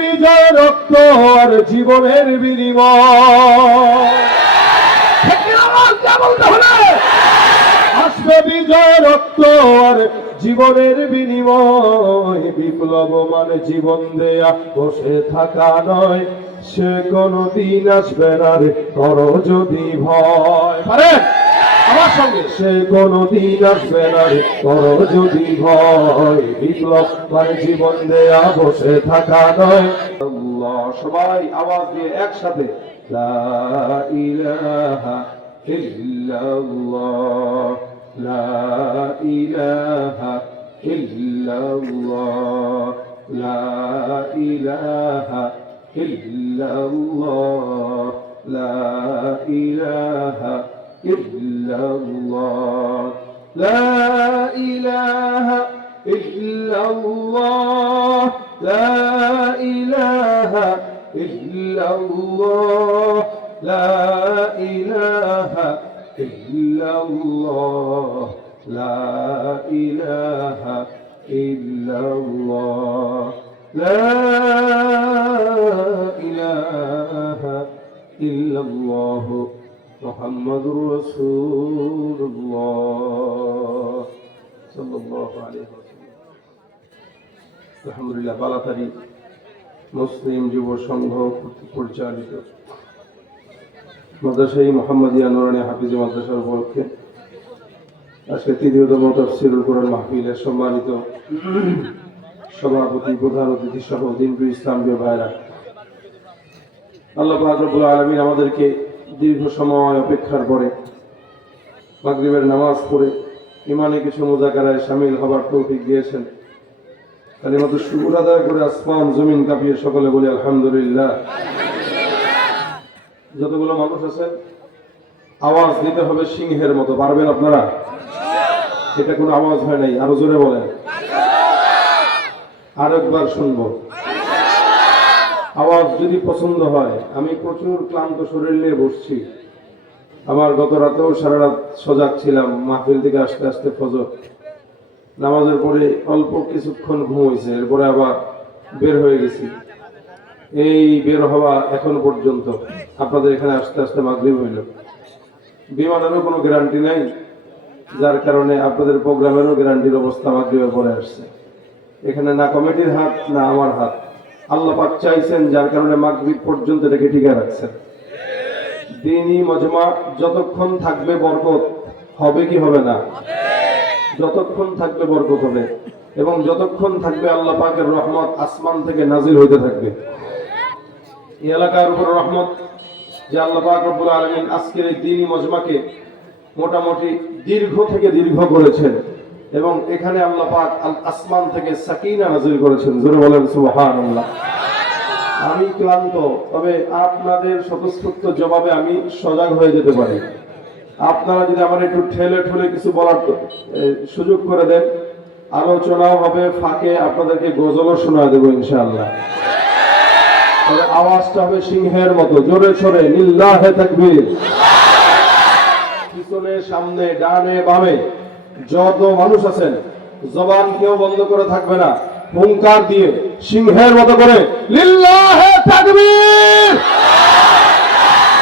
বিজয় রক্ত আর জীবনের বিনিময়। আসবে বিজয় রক্ত আর জীবনের বিনিময়। বিপ্লব মানে জীবন দেয়া, বসে থাকা নয়। সে কোনদিন আসবে না রে, করো যদি ভয়। পারেন আমার সঙ্গে? সে কোনদিন আসবে না রে, করো যদি ভয়। বিপ্লব মানে জীবন দেয়া, বসে থাকা নয়। আল্লাহ, সবাই আওয়াজ দিয়ে একসাথে লা ইলাহা ইল্লাল্লাহ, লা ইলাহা ইল্লাল্লাহ, লা ইলাহা ইল্লাল্লাহ, লা ইলাহা ইল্লাল্লাহ, লা ইলাহা ইল্লাল্লাহ, লা ইলাহা ইল্লাল্লাহ, লা ইলাহা ইল্লাল্লাহ, লা ইলাহা ইল্লাল্লাহ, লা ইলাহা ইল্লাল্লাহ, মুহাম্মাদুর রাসূলুল্লাহ সাল্লাল্লাহু আলাইহি ওয়াসাল্লাম। আলহামদুলিল্লাহ, বালাতারি মুসলিম যুব সংঘ কর্তৃক পরিচালিত মাদ্রাসা-ই মুহাম্মাদিয়া নুরানী হাফিজি মাদ্রাসার উপলক্ষে আজকে তৃতীয়তম তাফসীরুল কোরআন মাহফিলের সম্মানিত সভাপতি, প্রধান অতিথি সহ দিনপ্রিয় ইসলামীয় ভাইরা, আল্লাহ পাক রব্বুল আলামিন আমাদেরকে দীর্ঘ সময় অপেক্ষার পরে মাগরিবের নামাজ পড়ে ইমানে কিছু মুযাকারায় শামিল হবার তৌফিক দিয়েছেন। কালিমাতু শুকর আদায় করে আসমান জমিন কাঁপিয়ে সকলে বলি আলহামদুলিল্লাহ। যতগুলো মানুষ আছেন, আওয়াজ দিতে হবে সিংহের মতো। পারবেন আপনারা? এটা কোনো আওয়াজ হয় নাই, আরো জোরে বলেন। আরেকবার শুনবো। আওয়াজ যদি পছন্দ হয়। আমি প্রচুর ক্লান্ত শরীর নিয়ে বসছি। আমার গত রাতেও সারা রাত সজাগ ছিলাম। মাহফিল থেকে আসতে আসতে ফজর নামাজের পরে অল্প কিছুক্ষণ ঘুম হয়েছে, এরপরে আবার বের হয়ে গেছি। এই বের হওয়া এখন পর্যন্ত আপনাদের এখানে আসতে আসতে মাগরিব হইল। বিমানেরও কোনো গ্যারান্টি নাই, যার কারণে আপনাদের প্রোগ্রামেরও গ্যারান্টির অবস্থা মাগরিবের পরে আসছে। এখানে না কমিটির হাত না আমার হাত, আল্লাহ পাক চাইছেন, যার কারণে মাগরিব পর্যন্ত এটাকে টিকে রাখছেন। দ্বীনি মজমা যতক্ষণ থাকবে বরকত হবে কি হবে না? যতক্ষণ থাকবে বরকত হবে, এবং যতক্ষণ থাকবে আল্লাহ পাকের রহমত আসমান থেকে নাজিল হইতে থাকবে। এই এলাকার উপর রহমত যে আল্লাহ পাক রব্বুল আলামিন আজকের এই দ্বীনি মজমাকে মোটামুটি দীর্ঘ থেকে দীর্ঘ করেছেন, এবং এখানে আল্লাহ পাক আসমান থেকে সাকিনা নাজিল করেছেন। জোরে বলেন সুবহানাল্লাহ। আমি ক্লান্ত, তবে আপনাদের স্বতঃস্ফূর্ত জবাবে আমি সজাগ হয়ে যেতে পারি। আপনারা যদি আমার একটু ঠেলে ঠুলে কিছু বলার সুযোগ করে দেন, আলোচনাও হবে, ফাঁকে আপনাদেরকে গজলও শোনা দেবো ইনশাআল্লাহ। তবে আওয়াজটা হবে সিংহের মতো, জোরে সোরে লিল্লাহে তাকবীর। পিছনে সামনে ডানে বামে যত মানুষ আছেন, জবান কেউ বন্ধ করে থাকবে না। হুঙ্কার দিয়ে সিংহের মতো করে লিল্লাহে তাকবীর,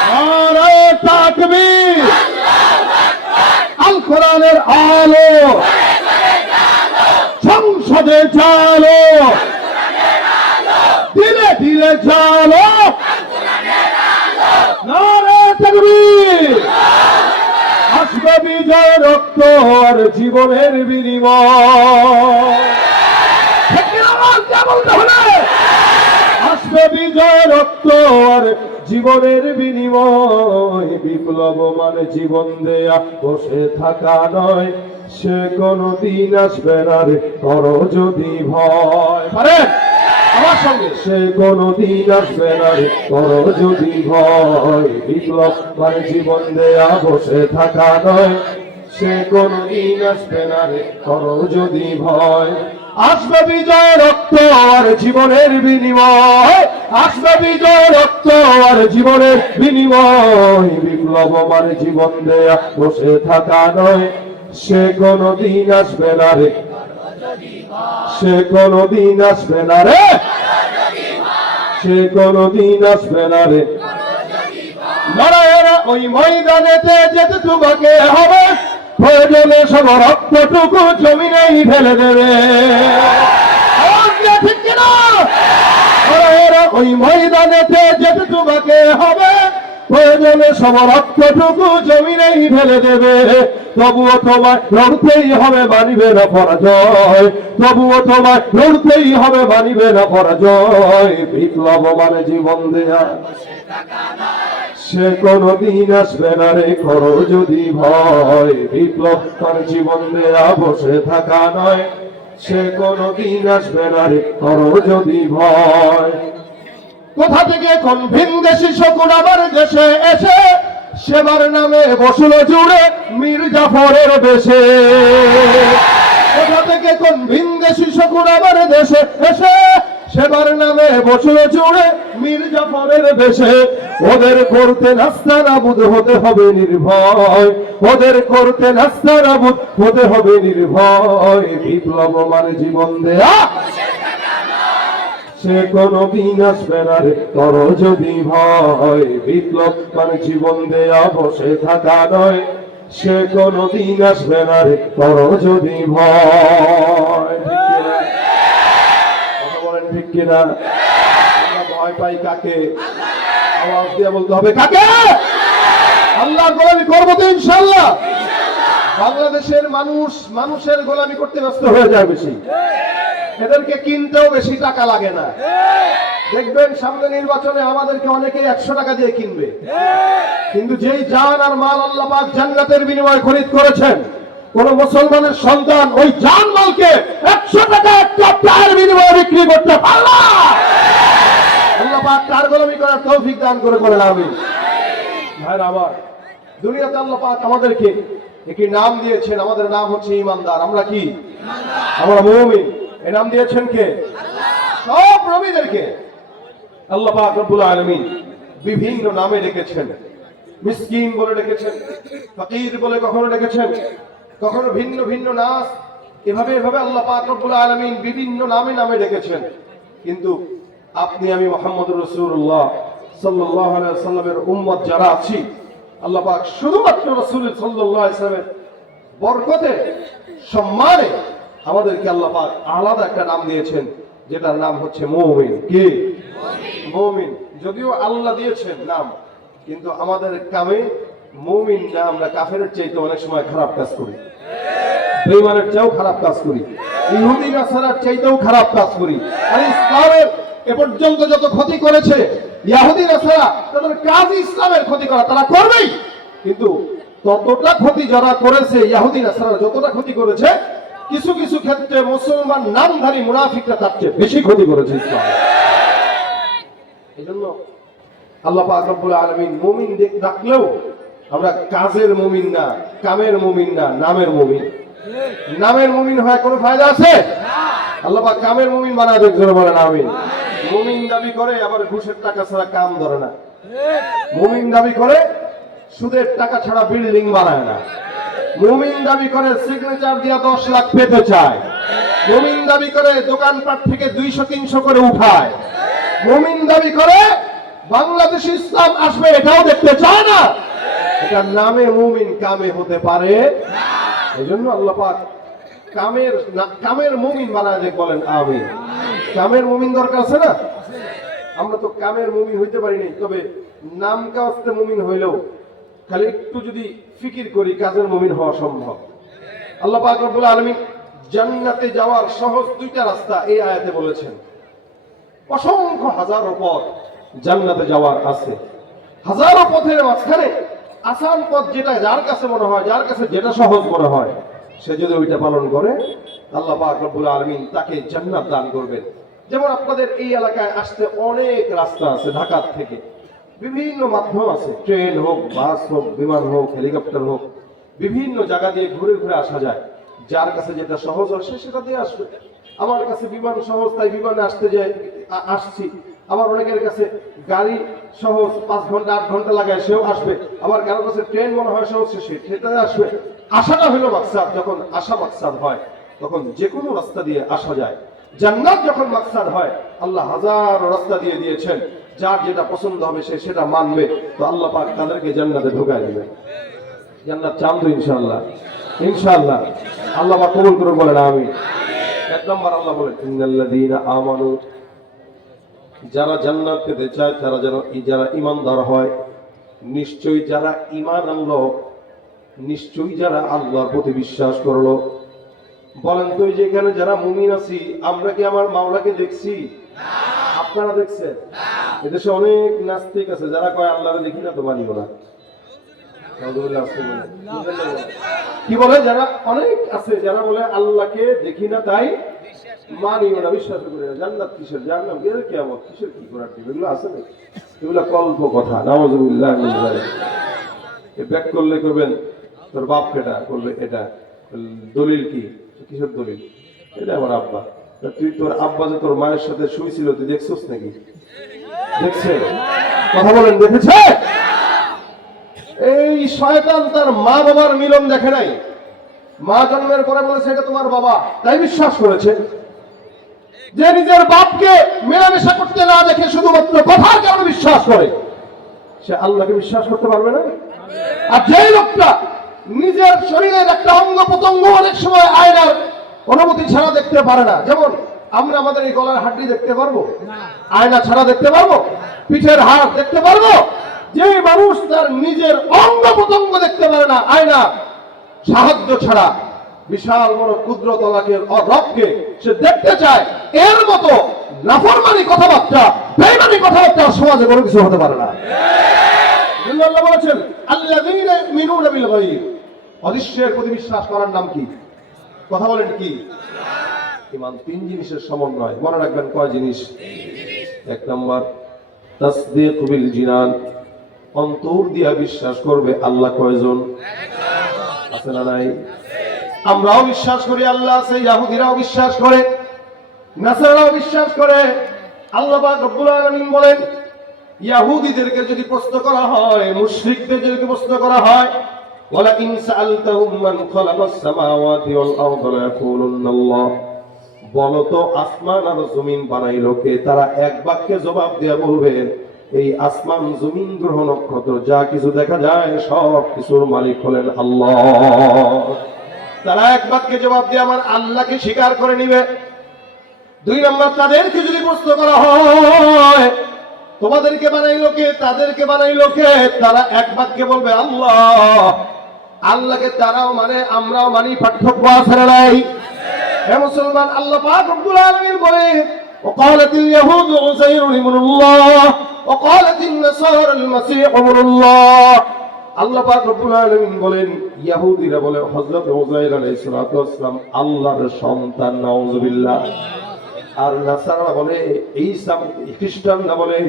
নারে তাকবীর। আল কোরআনের আলো সংসদে চালো, দিলে দিলে চালো, নারে তাকবীর। আসবে বিজয় রক্ত আর জীবনের বিনিময়। আসবে বিজয় রক্ত আর জীবনের বিনিময়। বিপ্লব মানে জীবন দেয়া, বসে থাকা নয়। সে কোনদিন আসবে না রে, করো যদি ভয়। পারেন আমার সঙ্গে? সে কোনদিন আসবে না রে, করো যদি ভয়। বিপ্লব মানে জীবন দেয়া, বসে থাকা নয়। সে কোনদিন আসবে না রে, করো যদি ভয়। আসবে বিজয় রক্ত আর জীবনের বিনিময়। আসবে বিজয় রক্ত আর জীবনের বিনিময়। বিপ্লব মানে জীবন দেয়া, বসে থাকা নয়। সে কোনদিন আসবে না রে, সে কোনদিন আসবে না রে। সে কোনদিন আসবে না রে। লড়াইয়ের ওই ময়দানেতে যেতে তোমাকে হবে, প্রয়োজনে সব রক্তটুকু জমিনেই ঢেলে দেবে। ঠিক কিনা? লড়াইয়ের ওই ময়দানেতে যেতে তোমাকে হবে, প্রয়োজনে সব রক্তটুকু জমিনেই ঢেলে দেবে। তবুও তোমায় লড়তেই হবে, মানিবে না পরাজয়। তবুও তোমায় লড়তেই হবে, মানিবে না পরাজয়। বিপ্লব মানে জীবন দেয়া, সে কোনদিন আসবে না রে, করো যদি ভয়। বিপ্লব মানে জীবন দেয়া, বসে থাকা নয়। সে কোনদিন আসবে না রে, করো যদি ভয়। কোথা থেকে কোন ভিন দেশি শকুন আমার দেশে এসে সেবার নামে বসল জুড়ে মীর জাফরের বেশে। কোথা থেকে কোন ভিন দেশি শকুন আমার দেশে এসে সেবার নামে বসল জুড়ে মীর জাফরের বেশে। ওদের করতে নাস্তানাবুদ হতে হবে নির্ভয়, ওদের করতে নাস্তানাবুদ হতে হবে নির্ভয়। বিপ্লব মানে জীবন দেয়া, সে কোনদিন আসবে না রে, করো যদি ভয়। বিপ্লব মানে জীবন দেয়া, বসে থাকা নয়। সে কোনদিন আসবে না রে, করো যদি ভয়। কথা বলেন ঠিক কিনা? আমরা ভয় পাই কাকে? আওয়াজ দিয়ে বলতে হবে কাকে? আল্লাহর গোলামি করবো তো ইনশাআল্লাহ। বাংলাদেশের মানুষ মানুষের গোলামি করতে ব্যস্ত হয়ে যায় বেশি, এদেরকে কিনতেও বেশি টাকা লাগে না। দেখবেন সামনে নির্বাচনে আমাদেরকে অনেকে 100 টাকা দিয়ে কিনবে, কিন্তু যেই জান আর মাল আল্লাহ পাক জান্নাতের বিনিময়ে খরিদ করেছেন, কোন মুসলমানের সন্তান ওই জান মালকে 100 টাকা একটা প্রায়ের বিনিময়ে বিক্রি করতে পারল না। আল্লাহ পাক তার গোলামি করার তৌফিক দান করে বলেন আমিন। ভাইরা আমার, দুনিয়াতে আল্লাহ পাক আমাদেরকে একটি নাম দিয়েছেন, আমাদের নাম হচ্ছে ঈমানদার। আমরা কি? আমরা মুমিন। এই নাম দিয়েছেন কে? সব নবীদেরকে আল্লাহ পাক রব্বুল আলামিন বিভিন্ন নামে ডেকেছেন। মিসকিন বলে ডেকেছেন, ফকির বলে কখনো ডেকেছেন, কখনো ভিন্ন ভিন্ন নাম। এভাবে এভাবে আল্লাহ পাক রব্বুল আলামিন বিভিন্ন নামে নামে ডেকেছেন। কিন্তু আপনি আমি মুহাম্মদুর রাসূলুল্লাহ সাল্লাল্লাহু আলাইহি ওয়াসাল্লামের উম্মত যারা আছি, আল্লাহ পাক শুধুমাত্র রাসূল সাল্লাল্লাহু আলাইহি ওয়াসাল্লামের বরকতে সম্মানে আমাদেরকে আল্লাহ পাক আলাদা একটা নাম দিয়েছেন, যেটার নাম হচ্ছে মুমিন। কি? মুমিন। যদিও আল্লাহ দিয়েছেন নাম, কিন্তু আমাদের কামে মুমিন না, আমরা কাফেরের চাইতে অনেক সময় খারাপ কাজ করি, বেঈমানের চেয়েও খারাপ কাজ করি, ইহুদি নাসারার চাইতেও খারাপ কাজ করি। আর ইসলামের এ পর্যন্ত যত ক্ষতি করেছে ইহুদি নাসারা, তাদের কাজ ইসলামের ক্ষতি করা, তারা করবেই। কিন্তু ততটা ক্ষতি যারা করেছে, ইহুদি নাসারা যতটা ক্ষতি করেছে, কিছু কিছু ক্ষেত্রে মুসলমান নামধারী মুনাফিকরা তার চেয়ে বেশি ক্ষতি করেছে ইসলাম। এই জন্য আল্লাহ পাক রব্বুল আলামিন মুমিন ডাকলেও আমরা কাজের মুমিন না, কামের মুমিন না, নামের মুমিন। নামের মুমিন হয় কোনো ফায়দা আছে? আল্লাহ পাক কামের মুমিন বানায় দেন, বলেন আমিন। মুমিন দাবি করে আবার ঘুষের টাকা ছাড়া কাম ধরে না। মুমিন দাবি করে সুদের টাকা ছাড়া বিল্ডিং বানায় না। মুমিন দাবি করে সিগনেচার দিয়া 10 লাখ পেতে চায়। মুমিন দাবি করে দোকানপাট থেকে 200-300 করে উঠায়। মুমিন দাবি করে বাংলাদেশ ইসলাম আসবে, এটাও দেখতে চায় না। এটা নামে মুমিন, কামে হতে পারে না। এজন্য আল্লাহ পাক কামের মুমিন বানায় দেন, বলেন আমিন। কামের মুমিন দরকার আছে না? আমরা তো কামের মুমিন হইতে পারি নাই, তবে নাম কাস্তে মুমিন হইলেও খালি একটু যদি ফিকির করি, কাজের মুমিন হওয়া সম্ভব। আল্লাহ পাক রব্বুল আলামিন জান্নাতে যাওয়ার সহজ 2টা রাস্তা এই আয়াতে বলেছেন। অসংখ্য হাজারো পথ জান্নাতে যাওয়ার আছে। হাজারো পথের মাঝখানে আসান পথ যেটা যার কাছে মনে হয়, যার কাছে যেটা সহজ মনে হয়, সে যদি ওইটা পালন করে, আল্লাহ পাক রব্বুল আলামিন তাকে জান্নাত দান করবেন। যেমন আপনাদের এই এলাকায় আসতে অনেক রাস্তা আছে, ঢাকা থেকে বিভিন্ন মাধ্যম আছে, ট্রেন হোক, বাস হোক, বিমান হোক, হেলিকপ্টার হোক, বিভিন্ন জায়গা দিয়ে ঘুরে ঘুরে আসা যায়। যার কাছে যেটা সহজ হয় সে সেটা দিয়ে আসবে। আমার কাছে বিমান সহজ, তাই বিমানে আসছি। আবার অনেকের কাছে গাড়ি সহজ, 5 ঘন্টা 8 ঘন্টা লাগায়, সেও আসবে। আবার কারোর কাছে ট্রেন মনে হয় সহজ, সেটাতে আসবে। আশাটা হলো মাকসাদ। যখন আশা মাকসাদ হয়, তখন যে কোনো রাস্তা দিয়ে আসা যায়। জান্নাত যখন মাকসাদ হয়, আল্লাহ হাজার রাস্তা দিয়ে দিয়েছেন, যার যেটা পছন্দ হবে সে সেটা মানবে, তো আল্লাহ পাক তাদেরকে জান্নাতে ঢোকায় দিবেন। জান্নাত চান তো ইনশাআল্লাহ? ইনশাআল্লাহ আল্লাহ পাক কবুল করে বলেন আমি। এক নম্বর আল্লাহ বলেন ইন্নাল্লাযীনা আমানু, যারা জান্নাত পেতে চায় তারা যেন যারা ঈমানদার হয়। নিশ্চয়ই যারা ঈমান আনলো, নিশ্চয়ই যারা আল্লাহর প্রতি বিশ্বাস করলো। বলেন তো এই যে এখানে যারা মুমিন আছি, আমরা কি আমার মাওলাকে দেখছি? আপনারা দেখছেন? এদেশে অনেক নাস্তিক আছে যারা কয় আল্লাহরে দেখি না তো মানিব না। কি বলে? যারা অনেক আছে যারা বলে আল্লাহকে দেখি না তাই মানিব না, বিশ্বাস করি না। জান্নাত কিসের, জাহান্নাম কিয়ামত কিসের, কি করার, এগুলো আছে না? এগুলো কল্প কথা। নাউযুবিল্লাহি মিন যালিক। ব্যাক করলে করবেন তোর বাপ কেটা, করবে এটা দলিল কি, কিসের দলিল? এটা আমার আব্বা। তুই তোর আব্বা যে তোর মায়ের সাথে শুয়েছিল তুই দেখছিস নাকি? দেখছে? কথা বলেন, দেখেছে? এই শয়তান তার মা বাবার মিলন দেখে নাই, মা জন্মের পরে বলেছে এটা তোমার বাবা, তাই বিশ্বাস করেছে। যে নিজের বাপকে মেলামেশা করতে না দেখে শুধুমাত্র কথার কারণে বিশ্বাস করে, সে আল্লাহকে বিশ্বাস করতে পারবে না। আর যে লোকটা নিজের শরীরের একটা অঙ্গ প্রত্যঙ্গ অনেক সময় আয়নার অনুমতি ছাড়া দেখতে পারে না, যেমন আমরা আমাদের এই গলার হাড্ডি দেখতে পারবো, আয়না ছাড়া দেখতে পারবো, পিঠের হাড় দেখতে পারবো। যে মানুষ তার নিজের অঙ্গ প্রত্যঙ্গ দেখতে পারে না আয়না সাহায্য ছাড়া, বিশাল বড় ক্ষুদ্র তলাকের রবকে সে দেখতে চায়, এর মতো নাফরমানি কথাবার্তা, বেঈমানি কথাবার্তা সমাজে কোনো কিছু হতে পারে না। আল্লাহ বলেছেন আল্লাযীনা ইউমিনুনা বিল গায়ব, অদৃশ্যের প্রতি বিশ্বাস করার নাম কি? কথা বলেন কি? ঈমান তিন জিনিসের সমন্বয়। মনে রাখবেন কয় জিনিস? এক নম্বর তাসদীক বিল জিনান, অন্তর দিয়া বিশ্বাস করবে আল্লাহ কয়জন আছে না নাই? আমরাও বিশ্বাস করি আল্লাহ আছে, ইহুদিরাও বিশ্বাস করে, নাসারাও বিশ্বাস করে। আল্লাহ পাক রব্বুল আলামিন বলেন ইহুদিদেরকে যদি প্রশ্ন করা হয়, মুশরিকদের যদি প্রশ্ন করা হয়, ওয়ালা ইন সাআলতাহুম মান খালাকাস সামাওয়াতি ওয়াল আরদা লায়াকুলুন্নাল্লাহ, বলো তো আসমান আর জমিন বানাইলো কে? তারা এক বাক্যে জবাব দিয়ে বলবেন এই আসমান জমিন গ্রহ নক্ষত্র যা কিছু দেখা যায় সব কিছুর মালিক হলেন আল্লাহ। তারা এক বাক্যে জবাব দিয়ে আমার আল্লাহকে স্বীকার করে নিবে। দুই নম্বর, তাদেরকে যদি প্রশ্ন করা হয় তোমাদেরকে বানাইলো কে, তাদেরকে বানাইলো কে, তারা এক বাক্যে বলবে আল্লাহ। আল্লাহকে তারাও মানে আমরাও মানি, পার্থক্য আছে না নাই? হে মুসলমান, আল্লাহ পাক রব্বুল আলামিন বলেন وقالت اليهود عزير ابن الله وقالت النصارى المسيح ابن الله। আল্লাহ পাক রব্বুল আলামিন বলেন ইহুদিরা বলে হযরত উযাইর আলাইহিস সালাতু ওয়াস সালাম আল্লাহর সন্তান, নাউযুবিল্লাহ। আর নাসারা বলে ঈসা, খ্রিস্টানরা বলে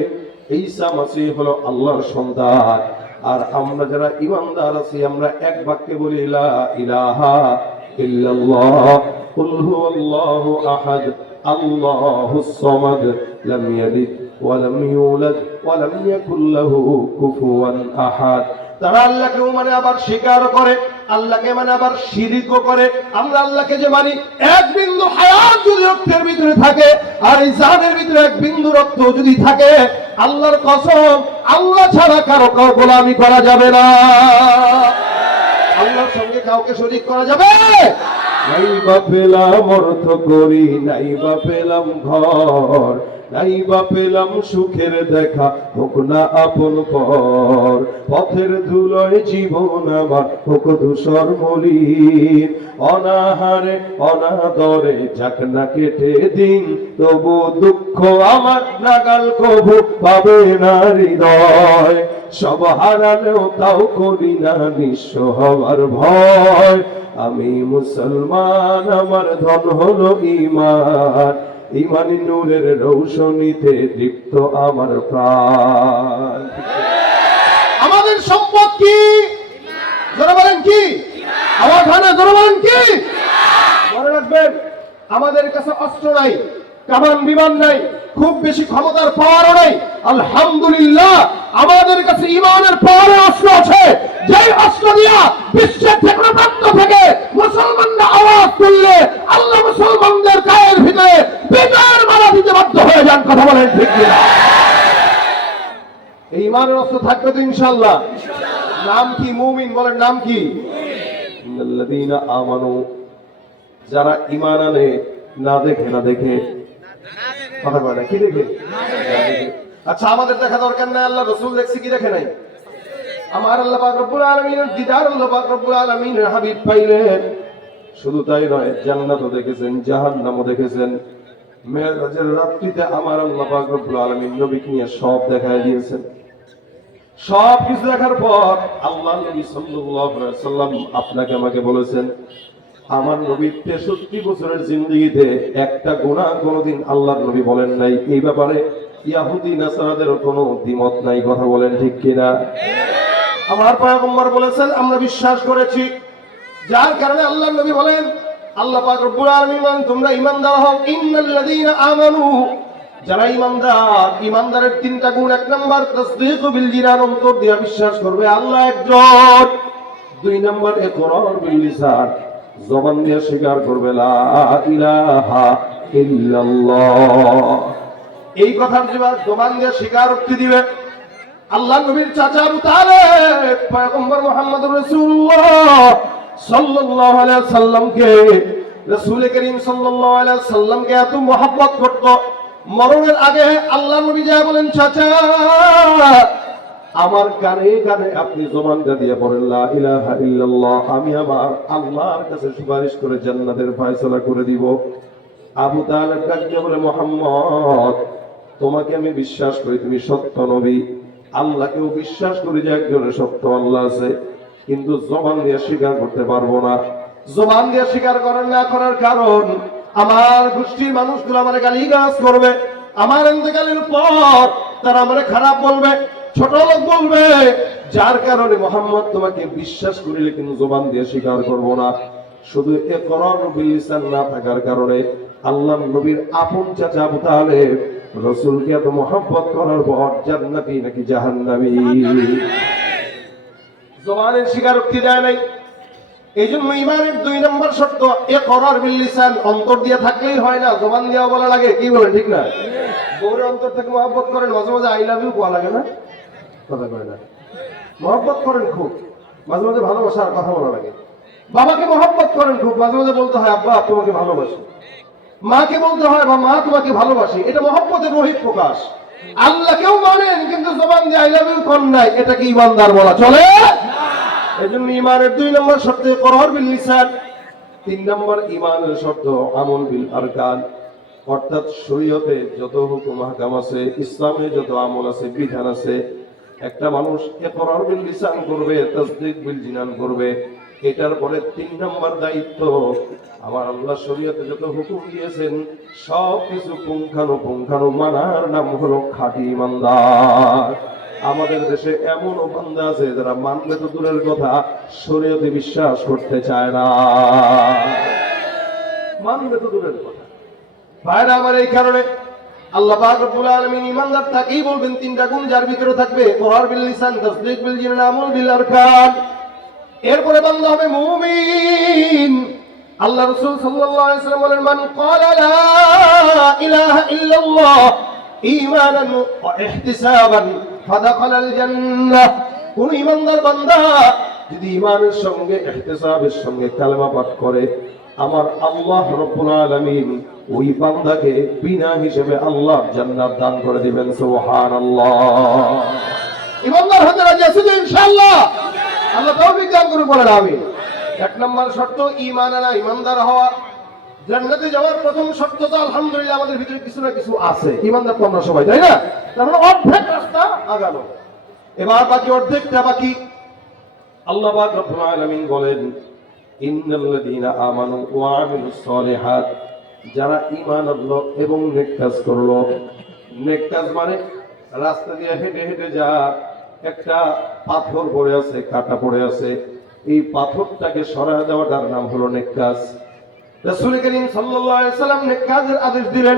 ঈসা মাসীহ হলো আল্লাহর সন্তান। আর আমরা যারা ঈমানদার আছি আমরা এক বাক্যে বলি লা ইলাহা ইল্লাল্লাহ কুল হুয়াল্লাহু আহাদ আল্লাহুস সামাদ লাম ইয়ালিদ ওয়া লাম ইউলাদ ওয়া লাম ইয়াকুল লাহু কুফুয়ান আহাদ। তারা আল্লাহকে মানে আবার স্বীকার করে, আল্লাহকে মানে আবার শিরিকও করে। আমরা আল্লাহকে যে মানি, এক বিন্দু হায়াত যদি রক্তের ভিতরে থাকে আর এই জানের ভিতরে এক বিন্দু রক্ত যদি থাকে, আল্লাহর কসম আল্লাহ ছাড়া কারো গোলামি করা যাবে না, আল্লাহর সঙ্গে কাউকে শরীক করা যাবে। নাই বা পেলাম অর্থ করি, নাই বা পেলাম ঘর, নাই বা পেলাম সুখের দেখা, হোক না আপন পর, পথের ধুলোয় জীবন আমার হোক ধূসর মলিন, অনাহারে অনাদরে যাক না কেটে দিন, তবু দুঃখ আমার নাগাল কভু পাবে না হৃদয়, সব হারালেও তাও করি না নিঃস্ব হওয়ার ভয়। আমি মুসলমান, আমার ধন হলো ঈমান, ঈমানি নূরের রৌশনীতে দীপ্ত আমার প্রাণ। আমাদের সম্পদ কি? যারা বলেন কি? আমার খানা যারা বলেন কি? মনে রাখবেন আমাদের কাছে অস্ত্র নাই, কামান বিমান নাই, খুব বেশি ক্ষমতার পাওয়ারও নাই। আলহামদুলিল্লাহ আমাদের কাছে ঈমানের পাওয়ারের অস্ত্র আছে, যে অস্ত্র দিয়া বিশ্বের যে কোনো প্রান্ত থেকে মুসলমানরা আওয়াজ তুললে আল্লাহ মুসলমানদের গায়ের ভিতরে বিজয়ের মালা দিতে বাধ্য হয়ে যান। কথা বলেন ঠিক কিনা? এই ইমানের অস্ত্র থাকবে তো ইনশাআল্লাহ। নাম কি? মুমিন। বলেন নাম কি? ইন্নাল্লাযীনা আমানু, যারা ঈমান আনে না দেখে, না দেখে কথা বলে না, কি দেখে? আচ্ছা, আমাদের দেখা দরকার নাই, আল্লাহ রাসূল দেখছে কি দেখে নাই? আমার আল্লাহ পাক রব্বুল আলামিনের দিদার, আল্লাহ পাক রব্বুল আলামিনের হাবিব পাইলেন। শুধু তাই নয়, জান্নাতও দেখেছেন, জাহান্নামও দেখেছেন। মেরাজের রাত্রিতে আমার আল্লাহ পাক রব্বুল আলামিন নবীকে নিয়ে সব দেখায় দিয়েছেন। সব কিছু দেখার পর আল্লাহ নবী সাল্লাল্লাহু আলাইহি ওয়াসাল্লাম আপনাকে আমাকে বলেছেন, আমার নবী 63 বছরের জিন্দেগিতে একটা গুনাহ কোনোদিন আল্লাহর নবী বলেন নাই। এই ব্যাপারে ইহুদি নাসারাদেরও কোনো দ্বিমত নাই। কথা বলেন ঠিক কিনা? আমার পয়গম্বর বলেছেন, আমরা বিশ্বাস করেছি। যার কারণে আল্লাহর নবী বলেন, আল্লাহ পাক রব্বুল আলামিন, তোমরা ঈমানদার হও। ইন্নাল্লাযীনা আমানু, যারা ঈমানদার, ঈমানদারের তিনটা গুণ। এক নাম্বার তাসদীকু বিল জিনান, অন্তর দিয়ে বিশ্বাস করবে আল্লাহ একজন। দুই নাম্বার ইকরার বিল লিসান, জবান দিয়ে স্বীকার করবে লা ইলাহা ইল্লাল্লাহ। এই কথার জবান দিয়ে স্বীকারোক্তি দিবে। আল্লাহ নবীর চাচা আবু তালেব পয়গম্বর মুহাম্মদুর রাসূলুল্লাহ সাল্লাল্লাহু আলাইহি সাল্লামকে, রাসূল করিম সাল্লাল্লাহু আলাইহি সাল্লামকে এত মহব্বত করত, মরণের আগে আল্লাহ নবী যা বলেন, চাচা আমার কানে কানে আপনি জবানটা দিয়ে পড়েন লা ইলাহা ইল্লাল্লাহ, আমি আমার আল্লাহর কাছে সুপারিশ করে জান্নাতের ফয়সালা করে দিব। আবু তালেব ডাকতে বলে, মুহাম্মদ, তোমাকে আমি বিশ্বাস করি তুমি সত্য নবী, আল্লাহকেও বিশ্বাস করি যে একজনের সত্য আল্লাহ আছে, কিন্তু জবান দিয়ে স্বীকার করতে পারবো না। জবান দিয়ে স্বীকার করার না করার কারণ, আমার গোষ্ঠীর মানুষগুলো আমার গালিগালাজ করবে, আমার ইন্তেকালের পর তারা আমার খারাপ বলবে, ছোট লোক বলবে। যার কারণে মুহাম্মদ তোমাকে বিশ্বাস করিলে কিন্তু জবান দিয়ে স্বীকার করব না। শুধু ইকরার বিল লিসান না থাকার কারণে আল্লাহর নবীর আপন চাচা আবু তালেব রাসূলকে এত মহব্বত করার পর জান্নাতি নাকি জাহান্নামী, জবানের স্বীকারোক্তি দেয় নাই। এই জন্য ইমানের 2 নম্বর শর্ত ইকরার বিল লিসান, অন্তর দিয়ে থাকলেই হয় না, জবান দিয়েও বলা লাগে। কি বলেন ঠিক না? বউরে অন্তর থেকে মহব্বত করেন, মাঝে মাঝে আই লাভ ইউ বলা লাগে না? কথা কয় না? মহব্বত করেন খুব, মাঝে মাঝে ভালোবাসার কথা বলা লাগে। বাবাকে মহব্বত করেন খুব, মাঝে মাঝে বলতে হয় আব্বা তোমাকে ভালোবাসি। মাকে বলতে হয় বা মা তোমাকে ভালোবাসি, এটা মহব্বতের রহিত প্রকাশ। আল্লাহকেও মানেন কিন্তু জবান দিয়ে আই লাভ ইউ কোন নাই, এটা কি ইমানদার বলা চলে? এজন্য ইমানের 2 নম্বর শর্ত ইকরার বিল লিসান। 3 নম্বর ইমানের শর্ত আমল বিল আরকান, অর্থাৎ শরীয়তে যত হুকুম আহকাম আছে, ইসলামে যত আমল আছে, বিধান আছে, একটা মানুষ ইকরার বিল লিসান করবে, তাসদীক বিল জিনান করবে। এটার পরে 3 নম্বর দায়িত্ব, আমার আল্লাহ শরীয়তে যত হুকুম দিয়েছেন সব কিছু পুঙ্খানুপুঙ্খানু মানার নাম হলো খাঁটি ইমানদার। আমাদের দেশে এমনও বান্দা আছে যারা মানবে তো দূরের কথা, শরীয়তে বিশ্বাস করতে চায় না, মানবে তো দূরের কথা। ভাইরা আমার, এই কারণে আল্লাহ পাক রব্বুল আলামিন ইমানদার তাকেই বলবেন 3টা গুণ, যার ভিতরে থাকবে ইকরার বিল লিসান, তাসদীক বিল জিনান, আমল বিল আরকান। এরপরে বান্দা হবে মুমিন। আল্লাহ রাসূল সাল্লাল্লাহু আলাইহি ওয়াসাল্লাম বলেন, মান ক্বালা লা ইলাহা ইল্লাল্লাহ ঈমানান ওয়া ইহতিসাবান ফাদাখালাল জান্নাহ। কোন ঈমানদার বান্দা যদি ঈমানের সঙ্গে ইহতিসাবের সঙ্গে কালেমা পাঠ করে, আমার আল্লাহ রাব্বুল আলামিন ওই বান্দাকে বিনা হিসেবে আল্লাহ জান্নাত দান করে দিবেন। সুবহানাল্লাহ। ঈমানদার হতে রাজি আছেন ইনশাআল্লাহ? আল্লাহ তৌফিক দান করুন, বলেন আমিন। 1 নম্বর শর্ত ঈমান আনা, ঈমানদার হওয়া। জান্নাতে যাওয়ার প্রথম শর্ত তো আলহামদুলিল্লাহ আমাদের ভিতরে কিছু না কিছু আছে। ঈমানদার তো আমরা সবাই, তাই না? তাহলে অর্ধেক রাস্তা আগানো, এবার বাকি অর্ধেকটা বাকি। আল্লাহ পাক রব্বুল আলামিন বলেন, ইন্নাল্লাযীনা আমানু ওয়া আমিলুস সালিহাত, যারা ঈমান আনলো এবং নেক কাজ করলো। নেক কাজ মানে রাস্তা দিয়ে হেঁটে হেঁটে যা একটা পাথর পড়ে আছে, কাটা পড়ে আছে, এই পাথরটাকে সরায় দেওয়াটার নাম হলো নেক কাজ। রাসূল করিম সাল্লাল্লাহু আলাইহি ওয়াসাল্লাম নেক কাজের আদেশ দিলেন।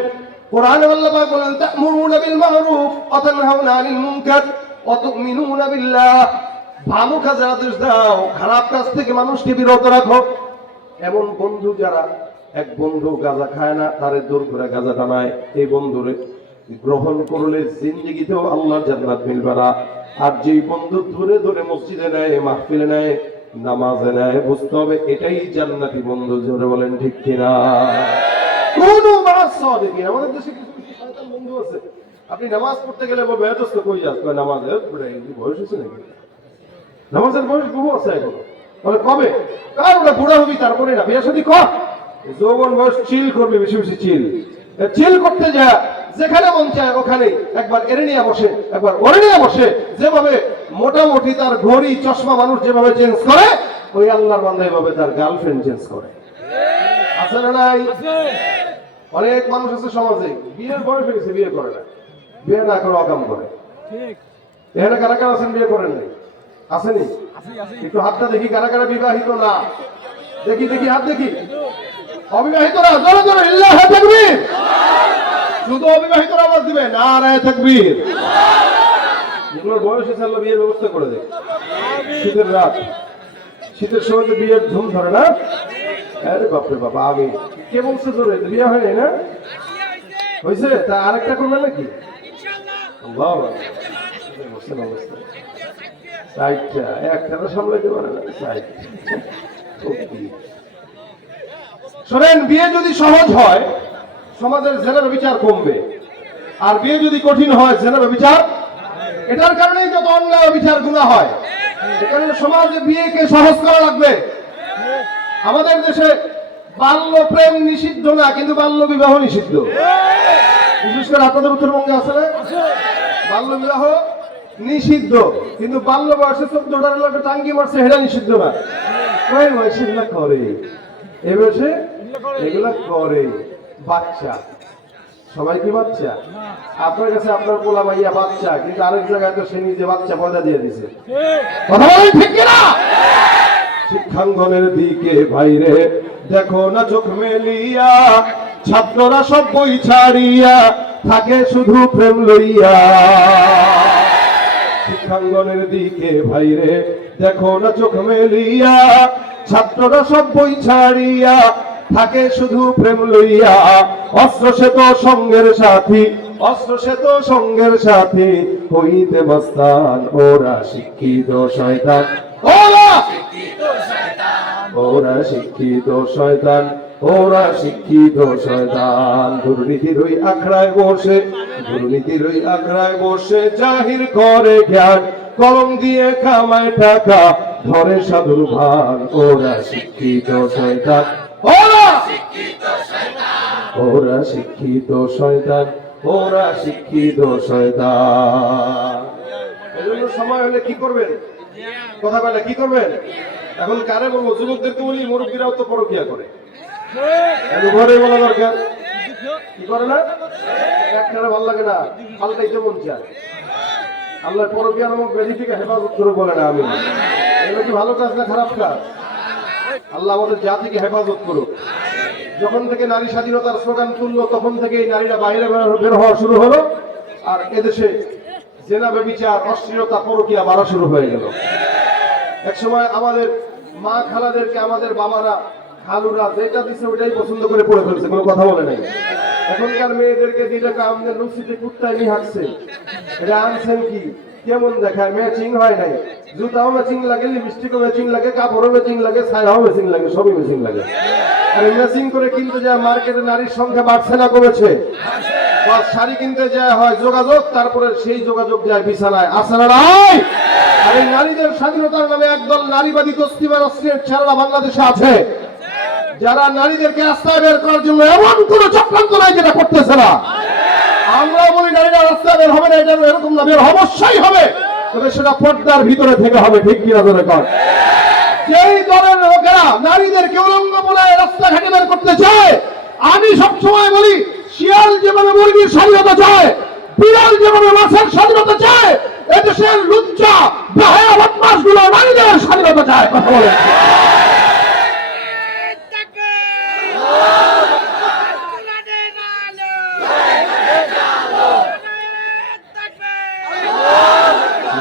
কোরআনে আল্লাহ পাক বলেন, তা'মুরুনা বিল মা'রুফ ওয়া তানহাউনা আনিল মুনকার ওয়া তু'মিনুনা বিল্লাহ। ভালো কাজের আদেশ দাও, খারাপ কাজ থেকে মানুষকে বিরত রাখো। এমন বন্ধু যারা, এক বন্ধু গাঁজা খায় না, তারে দূর করে গাঁজা টানায়, এই বন্ধুরে গ্রহণ করলে জিন্দেগিতেও আল্লাহর জান্নাত মিলবে না। আর যেই বন্ধু ধরে ধরে মসজিদে নেয়, মাহফিলে নেয়, নামাজে নেয়, বুঝতে হবে এটাই জান্নাতি বন্ধু। জোরে বলেন ঠিক কিনা? কোন মাস সাদিকিন। আমাদের দেশে কিছু কিছু শয়তান বন্ধু আছে, আপনি নামাজ পড়তে গেলে বলবে এত কই যাস, কয় নামাজের বয়স হয়েছে নাকি? নামাজের বয়স বহু আছে এখন। বলে কবে? কার ওরা বুড়া হবি তারপরে না বিয়ে শাদী কর। যৌবন বয়স চিল করবে, বেশি বেশি চিল করতে যা যেখানে মন চায় ওখানে একবার এরে নিয়ে বসে, একবার ওরে নিয়ে বসে। যেভাবে মোটামুটি তার ঘড়ি চশমা মানুষ যেভাবে চেঞ্জ করে, ওই আল্লাহর বান্দা এভাবে তার গার্লফ্রেন্ড চেঞ্জ করে। আছে না নাই? অনেক মানুষ আছে সমাজে, বিয়ের বয়স হয়ে গেছে, বিয়ে করে না, বিয়ে না করে অকাম করে। এখানে কারা কারা আছেন বিয়ে করেন নাই? আসেনি? একটু হাতটা দেখি কারা কারা বিবাহিত না। দেখি দেখি হাত দেখি। অবিবাহিতরা জোরে জোরে আল্লাহু তাকবীর। শুধু অবিবাহিতরা আওয়াজ দিবে নারায়ে তাকবীর। যেগুলোর বয়স হয়েছে আল্লাহ বিয়ের ব্যবস্থা করে দেয়। শীতের রাত, শীতের সময় তো বিয়ের ধুম ধরে না? আরে বাপরে বাবা, আমি কে বলছে জোরে? বিয়ে হয় না হয়েছে? তা আরেকটা করবে নাকি? আল্লাহ বসেন অবস্থা সাইডটা একটা সামলাইতে পারে না। সাইড শোনেন, বিয়ে যদি সহজ হয় সমাজের জেনার বিচার কমবে, আর বিয়ে যদি কঠিন হয় জেনার বিচার। এটার কারণেই যত অন্যায় বিচার গুনাহ হয়। এখানে সমাজে বিয়েকে সহজ করা লাগবে। আমাদের দেশে বাল্য প্রেম নিষিদ্ধ না, কিন্তু বাল্য বিবাহ নিষিদ্ধ। বিশেষ করে আপনাদের উত্তরবঙ্গে আছে না? বাল্য বিবাহ নিষিদ্ধ, কিন্তু বাল্য বয়সে 14 লোকে টাঙ্গি মারছে, এটা নিষিদ্ধ না। ওই বয়সে এগুলা করে, এ বয়সে এগুলা করে। বাচ্চা সবাই কি বাচ্চা? আপনার কাছে আপনার পোলা ভাইয়া বাচ্চা, কিন্তু আরেক জায়গায় তো সে নিজে বাচ্চা পয়দা দিয়ে দিছে। কথা বলেন ঠিক কিনা? শিক্ষাঙ্গনের দিকে বাইরে দেখো না চোখ মেলিয়া, ছাত্ররা সব বই ছাড়িয়া থাকে শুধু প্রেম লইয়া। শিক্ষাঙ্গনের দিকে বাইরে দেখো না চোখ মেলিয়া, ছাত্ররা সব বই ছাড়িয়া থাকে শুধু প্রেম লইয়া। অস্ত্র সে তো সঙ্গের সাথী, অস্ত্র সে তো সঙ্গের সাথী, হইতে মস্তান ওরা শিক্ষিত শয়তান, ওরা শিক্ষিত শয়তান, ওরা শিক্ষিত শয়তান। দুর্নীতির ওই আখড়ায় বসে, দুর্নীতির ওই আখড়ায় বসে জাহির করে জ্ঞান, কলম দিয়ে কামায় টাকা ধরে সাধুর ভান। ওরা শিক্ষিত শয়তান, ওরা শিক্ষিত শয়তান, ওরা শিক্ষিত শয়তান। এজন্য সময় হলে কি করবেন? কথা বলে কি করবেন? এখন কারে বলবো? যুবকদেরকে বলি, মুরব্বীরাও তো পরকিয়া করে। ঘরে বলা দরকার, কি করে না? একটা ভালো লাগে না, পাল্টাইতে মন চায়। আল্লাহ পরকিয়া নামক ব্যাধি থেকে হেফাজত করে বলে না। আমি এগুলো কি ভালো কাজ না খারাপ কাজ? আল্লাহ আমাদের জাতিকে হেফাজত করুক। যখন থেকে নারী স্বাধীনতার স্লোগান তুললো, তখন থেকে এই নারীরা বাইরে বের হওয়া শুরু হলো, আর এদেশে জেনা, ব্যভিচার, অশ্লীলতা, পরকিয়া বাড়া শুরু হয়ে গেল। এক সময় আমাদের মা খালাদেরকে আমাদের বাবারা, খালুরা যেটা দিচ্ছে ওইটাই পছন্দ করে পড়ে ফেলছে, কোনো কথা বলে নাই। এখনকার মেয়েদেরকে দিলে আমাদের লুচিতে কুত্তায় নিয়ে হাঁটছে। এটা আনছেন কি? কেমন দেখায়? ম্যাচিং হয় নাই। জুতাও ম্যাচিং লাগে, লিপস্টিকও ম্যাচিং লাগে, কাপড়ও ম্যাচিং লাগে, ছায়াও ম্যাচিং লাগে, সবই ম্যাচিং লাগে। আর ম্যাচিং করে কিনতে যায় মার্কেটে নারীর সংখ্যা বাড়ছে না কমেছে? শাড়ি কিনতে যায় হয় যোগাযোগ, তারপরে সেই যোগাযোগ যায় বিছানায়। আছে না নাই? আর এই নারীদের স্বাধীনতার নামে একদল নারীবাদী তসলিমা নসরিনের ছেলেরা বাংলাদেশে আছে, যারা নারীদেরকে রাস্তায় বের করার জন্য এমন কোন চক্রান্ত নাই যেটা করতেছে না। আমরা বলি নারীরা রাস্তায় বের হবে না, এটা এরকম না, বের অবশ্যই হবে, তবে সেটা পর্দার ভিতরে থেকে হবে। ঠিক কিনা ধরে কর? যেই দলের লোকেরা নারীদেরকে উলঙ্গ বলে রাস্তাঘাটে বের করতে চায়, আমি সবসময় বলি, শিয়াল যেভাবে মুরগির স্বাধীনতা চায়, বিড়াল যেভাবে মাছের স্বাধীনতা চায়, এদেশের লুচ্চা বেহায়া বদমাশ গুলো নারীদের স্বাধীনতা চায়। কথা বলে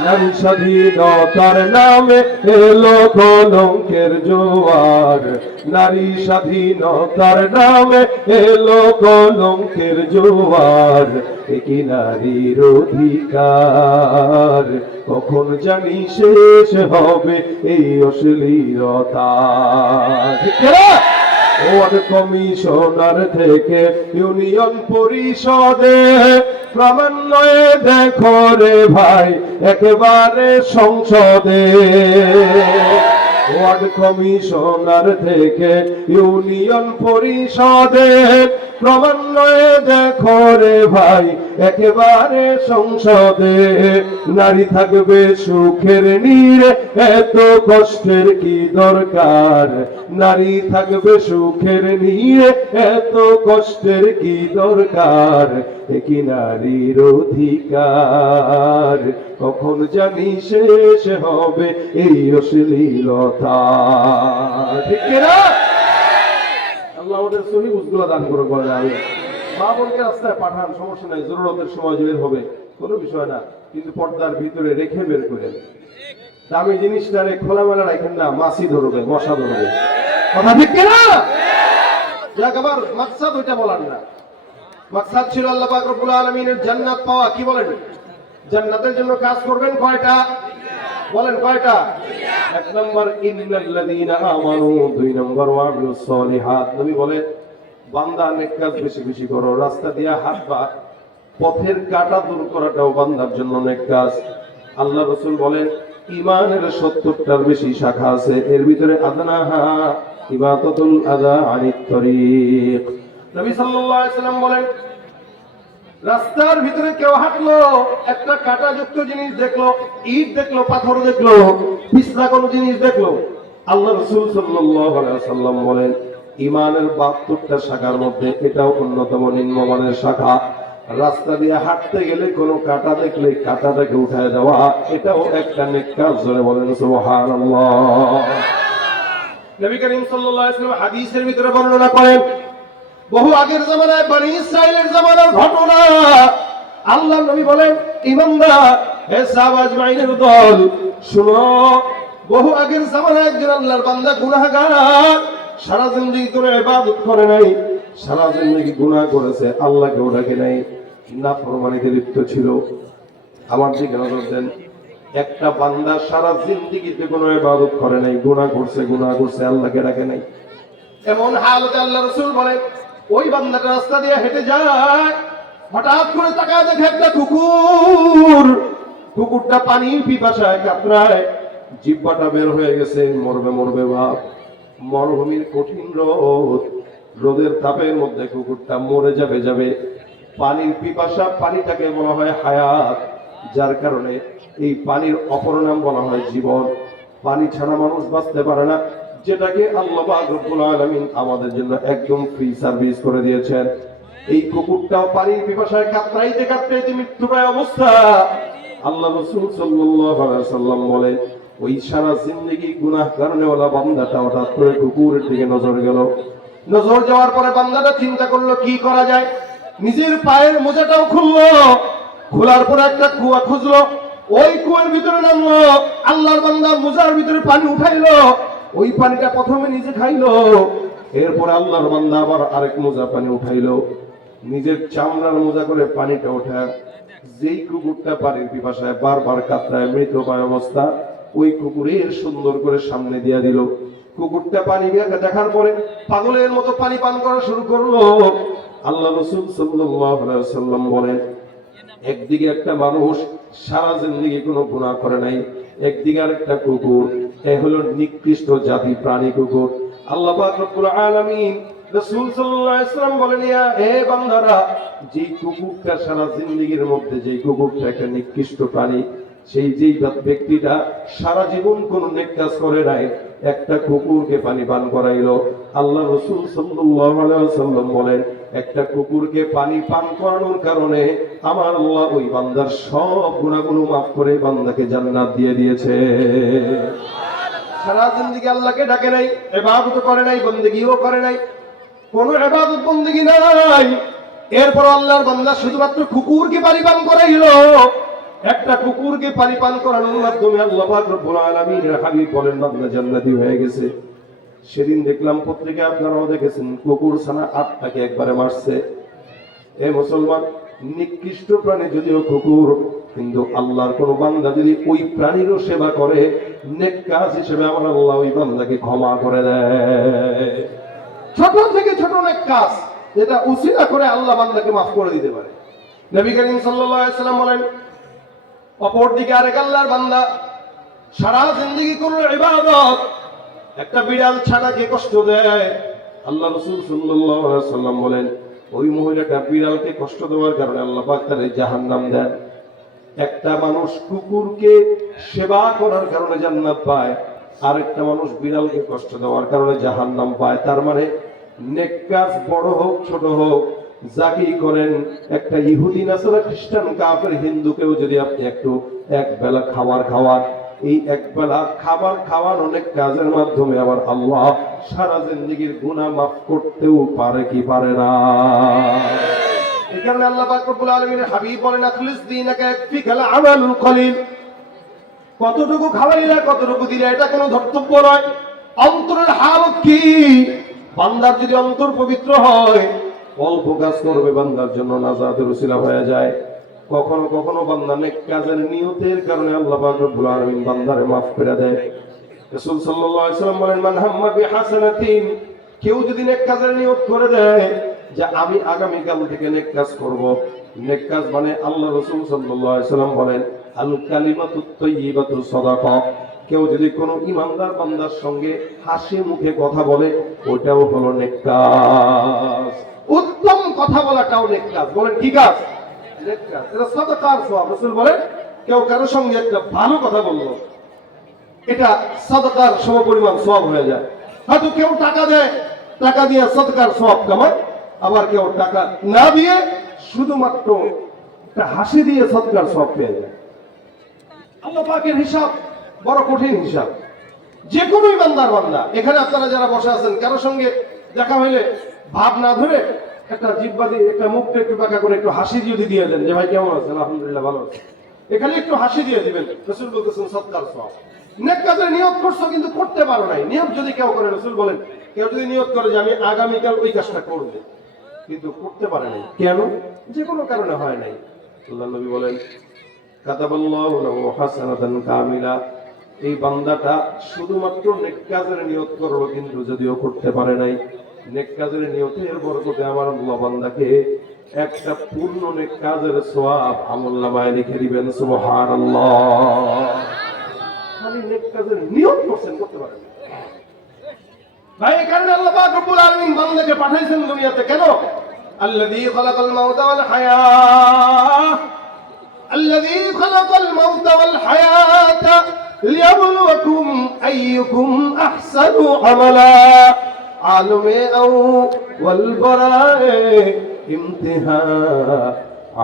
নারী স্বাধীনতার নামে এলো কলঙ্কের জোয়ার, নারী স্বাধীনতার নামে এলো কলঙ্কের জোয়ার। এ কি নারীর অধিকার, কখন জানি শেষ হবে এই অশ্লীলতা। ওয়ার্ড কমিশনার থেকে ইউনিয়ন পরিষদে ক্রমান্বয়ে দেখো রে ভাই একেবারে সংসদে। ওয়ার্ড কমিশনার থেকে ইউনিয়ন পরিষদে ক্রমান্বয়ে দেখো রে ভাই একেবারে সংসদে। নারী থাকবে সুখের নীড়ে, এত কষ্টের কি দরকার, নারী থাকবে সুখের নীড়ে, এত কষ্টের কি দরকার, এ কি নারীর অধিকার, কখন জানি শেষ হবে এই অশ্লীলতা। ঠিক না? আল্লাহ আমাদের সহি বুঝগুলো দান করে বলে আমি মা বোনকে রাস্তায় পাঠান, সমস্যা নাই, জরুরতের সময় বের হবে, কোনো বিষয় না, কিন্তু পর্দার ভিতরে রেখে বের করেন। দামি জিনিসটারে খোলামেলা রাখেন না, মাছি ধরবে, মশা ধরবে। কথা ঠিক না? যাক, আবার মাকসাদ ওইটা বলার না। মাকসাদ ছিল আল্লাহ পাক রব্বুল আলামিনের জান্নাত পাওয়া। কি বলেন? জান্নাতের জন্য কাজ করবেন কয়টা? বলেন কয়টা? এক নম্বর ইন্নাল্লাযীনা আমানু, দুই নম্বর ওয়া আমিলুস সলিহাত। নবী বলে বান্দা নেক কাজ বেশি বেশি করো, রাস্তা দিয়া হাঁটবা, পথের কাঁটা দূর করাটাও বান্দার জন্য নেক কাজ। আল্লাহ রাসূল বলেন ঈমানের ৭০টার বেশি শাখা আছে, এর ভিতরে আদনাহা ইবাদাতুল আযা আনিত তরিক। নবী সাল্লাল্লাহু আলাইহি সাল্লাম বলেন রাস্তার ভিতরে কেউ হাঁটলো, একটা কাঁটাযুক্ত জিনিস দেখলো, ইট দেখলো, পাথর দেখলো, পিছলা কোনো জিনিস দেখলো, আল্লাহ রাসূল সাল্লাল্লাহু আলাইহি ওয়াসাল্লাম বলেন ঈমানের ৭২টা শাখার মধ্যে এটাও অন্যতম নিম্নমানের শাখা। রাস্তা দিয়ে হাঁটতে গেলে কোনো কাঁটা দেখলে কাঁটাটাকে উঠায় দেওয়া, এটাও একটা নেক কাজ। জোরে বলেন সুবহানাল্লাহ। নবী করিম সাল্লাল্লাহু আলাইহি ওয়াসাল্লাম হাদিসের ভিতরে বর্ণনা করেন বহু আগের জামানায় বনি ইসরাইলের জামানার ঘটনা। আল্লাহ নবী বলেন ইমানদার, হে সাহাবা আজমাইনের দল, শুনো, বহু আগের জামানায় একজন আল্লাহর বান্দা গুনাহগার, সারা জিন্দেগি করে ইবাদত করে নাই, সারা জিন্দেগি গুনাহ করেছে, আল্লাহকেও ডাকে নাই, নাফরমানিতে লিপ্ত ছিল। আমার দিকে নজর দেন, একটা বান্দা সারা জিন্দেগিতে কোনো ইবাদত করে নাই, গুনাহ করছে, আল্লাহকে ডাকে নাই। এমন হালতে আল্লাহ রাসূল বলেন ওই বান্দাটা রাস্তা দিয়ে হেঁটে যায়, হঠাৎ করে তাকায় দেখে একটা কুকুর, কুকুরটা পানির পিপাসায় কাতরায়, জিহ্বাটা বের হয়ে গেছে, মরবে ভাব। মরুভূমির কঠিন রোদ, রোদের তাপের মধ্যে কুকুরটা মরে যাবে। পানির পিপাসা, পানিটাকে বলা হয় হায়াত, যার কারণে এই পানির অপর নাম বলা হয় জীবন। পানি ছাড়া মানুষ বাঁচতে পারে না, যেটাকে আল্লাহ পাক রব্বুল আলামিন আমাদের জন্য একদম ফ্রি সার্ভিস করে দিয়েছেন। এই কুকুরটাও পানির পিপাসায় কাতরাইতে মৃত্যুপ্রায় অবস্থা। আল্লাহ রাসূল সাল্লাল্লাহু আলাইহি ওয়াসাল্লাম বলেন ওই সারা জিন্দেগি গুনাহ কারণে ওলা বান্দাটা হঠাৎ করে কুকুরের দিকে নজর গেল। নজর যাওয়ার পরে বান্দাটা চিন্তা করলো কি করা যায়। নিজের পায়ের মোজাটাও খুললো, খোলার পরে একটা কুয়া খুঁজলো, ওই কুয়ার ভিতরে নামলো, আল্লাহর বান্দা মোজার ভিতরে পানি উঠাইলো, ওই পানিটা প্রথমে নিজে খাইলো, এরপর আল্লাহর বান্দা আবার আরেক মোজা পানি উঠাইলো, নিজের চামড়ার মোজা করে পানিটা ওঠা। যেই কুকুরটা পানির পিপাসায় বারবার কাতরায় মৃতপ্রায় অবস্থা, ওই কুকুরের সুন্দর করে সামনে দিয়া দিল। কুকুরটা পানি দেখার পরে পাগলের মতো পানি পান করা শুরু করলো। আল্লাহ রাসূল সাল্লাল্লাহু আলাইহি ওয়াসাল্লাম বলেন একদিকে একটা মানুষ সারা জিন্দেগি কোনো গুনাহ করে নাই, একদিকে আরেকটা কুকুর, এ হলো নিকৃষ্ট জাতি প্রাণী কুকুর। আল্লাহ পাক রব্বুল আলামিন রাসূল সাল্লাল্লাহু আলাইহি ওয়াসাল্লাম বলেন ইয়া হে বান্দারা, যে কুকুরটা সারা জিন্দেগির মধ্যে, যে কুকুরটা একটা নিকৃষ্ট প্রাণী, সেই যেই ব্যক্তিটা সারা জীবন কোন নেক কাজ করে নাই, একটা কুকুরকে পানি পান করাইলো। আল্লাহ রাসূল সাল্লাল্লাহু আলাইহি ওয়াসাল্লাম বলেন একটা কুকুরকে পানি পান করানোর কারণে আমার আল্লাহ ওই বান্দার সব গুনাহগুলো মাফ করে বান্দাকে জান্নাত দিয়ে দিয়েছে। সারা জিন্দেগি আল্লাহকে ডাকে নাই, ইবাদত করে নাই, বন্দেগীও করে নাই, কোন ইবাদত বন্দেগী নাই, এরপর আল্লাহর বান্দা শুধুমাত্র কুকুরকে পানি পান করাইলো। একটা কুকুরকে পানি পান করানোর মাধ্যমে আল্লাহ পাক রব্বুল আলামিনের হাবিব বলেন বান্দা জান্নাতি হয়ে গেছে। সেদিন দেখলাম পত্রিকা, আপনারাও দেখেছেন, কুকুর ছানা 8টাকে একবারে মারছে। এ মুসলমান, নিকৃষ্ট প্রাণী যদিও কুকুর, কিন্তু আল্লাহর কোন বান্দা যদি ওই প্রাণীরও সেবা করে, নেক কাজ হিসেবে আমার আল্লাহ ওই বান্দাকে ক্ষমা করে দেয়। ছোট থেকে ছোট নেক কাজ যেটা উসিলা করে আল্লাহ বান্দাকে মাফ করে দিতে পারে। নবী করিম সাল্লাল্লাহু আলাইহি সাল্লাম বলেন, অপর দিকে আরেক আল্লাহর বান্দা সারা জিন্দেগি করলো ইবাদত, একটা বিড়াল ছানাকে কষ্ট দেয়, আল্লাহ রাসূল সাল্লাল্লাহু আলাইহি সাল্লাম বলেন, ওই মহিলাটা বিড়ালকে কষ্ট দেওয়ার কারণে আল্লাহ পাক তারে জাহান্নাম দেন। একটা মানুষ কুকুরকে সেবা করার কারণে জান্নাত পায়, আর একটা মানুষ বিড়ালকে কষ্ট দেওয়ার কারণে জাহান্নাম পায়। তার মানে নেক কাজ বড় হোক ছোট হোক, যাকেই করেন, একটা ইহুদি নাসারা খ্রিস্টান কাফের হিন্দুকেও যদি আপনি একটু এক বেলা খাবার খাওয়ান, এই এক বেলা খাবার খাওয়ার অনেক কাজের মাধ্যমে আবার আল্লাহ সারা জিন্দেগীর গুনাহ মাফ করতেও পারে কি পারে না। এই কারণে আল্লাহ পাক রব্বুল আলামিনের হাবিব বলেন, আখলিস দীনাকা ইয়াকফিকাল আমালুল কলিল। কতটুকু খাওয়াইলা, কতটুকু দিলে, এটা কোনো ধর্তব্য নয়। অন্তরের হালত কি? বান্দার যদি অন্তর পবিত্র হয়, অল্প কাজ করবে বান্দার জন্য নাজাতের উসিলা হয়ে যায়। কখনো কখনো বান্দা নেক কাজের নিয়তের কারণে আল্লাহ পাক রব্বুল আলামিন বান্দারে মাফ করে দেয়। রাসূল সাল্লাল্লাহু আলাইহি ওয়াসাল্লাম বলেন, মান হাম্মা বিহাসানাতিন, কেউ যদি নেক কাজের নিয়ত করে দেয় যে আমি আগামী কাল থেকে নেক কাজ করব। নেক কাজ মানে আল্লাহ রাসূল সাল্লাল্লাহু আলাইহি ওয়াসাল্লাম বলেন, আল কালিমাতুত তাইয়্যিবাতু সাদাকা। কেউ যদি কোনো ঈমানদার বান্দার সঙ্গে হাসি মুখে কথা বলে, ওটাও হলো নেক কাজ। উত্তম কথা বলাটাও নেক কাজ। বলেন কি কাজ? নেক কাজ। এটা সাদাকার সওয়াব। রাসূল বলেন, কেউ কারোর সঙ্গে একটা ভালো কথা বললো, এটা সাদাকার সমপরিমাণ সওয়াব হয়ে যায়। হয়তো কেউ টাকা দেয়, টাকা দিয়ে সাদাকার সওয়াব কামায়, আবার কেউ টাকা না দিয়ে শুধুমাত্র একটা হাসি দিয়ে সাদাকার সওয়াব পেয়ে যায়। আল্লাহ পাকের হিসাব বড় কঠিন হিসাব। যে কোনো ইমানদার বান্দা, এখানে আপনারা যারা বসে আছেন, কারোর সঙ্গে দেখা হইলে ভাব না ধরে একটা জিহ্বা দিয়ে, একটা মুখটা একটু বাঁকা করে একটু হাসি যদি দিয়ে দেন, যে ভাই কেমন আছেন, আলহামদুলিল্লাহ ভালো আছেন, এখানে একটু হাসি দিয়ে দিবেন, রাসূল বলতেছেন সাদকার সওয়াব। নেক কাজের নিয়ত করছো কিন্তু করতে পারো নাই, নিয়ত যদি কেউ করে, রাসূল বলেন, কেউ যদি নিয়ত করে যে আমি আগামীকাল ওই কাজটা করব, কিন্তু করতে পারে নাই, কেন? যে কোনো কারণে হয় নাই। আল্লাহ নবী বলেন, কাতাবাল্লাহু লাহু হাসানাতান কামিলা। এই বান্দাটা শুধুমাত্র নেক কাজের নিয়ত করলো, কিন্তু যদিও করতে পারে নাই, নেক কাজের নিয়তের বরকতে আমার আল্লাহ বান্দাকে একটা পূর্ণ নেক কাজের সওয়াব আমলনামায় লিখে দিবেন। সুবহানাল্লাহ। খালি নেক কাজের নিয়ত করছেন, করতে পারেন না। ভাই, এই কারণে আল্লাহ পাক রব্বুল আলামিন বান্দাকে পাঠাইছেন দুনিয়াতে। কেন? আল্লাযী খালাকাল মাউতা ওয়াল হায়াত, আল্লাযী খালাকাল মাউতা ওয়াল হায়াতা লিয়াবলুয়াকুম আইয়ুকুম আহসানু আমালা। আলমে আউয়াল বারায়ে ইমতিহান,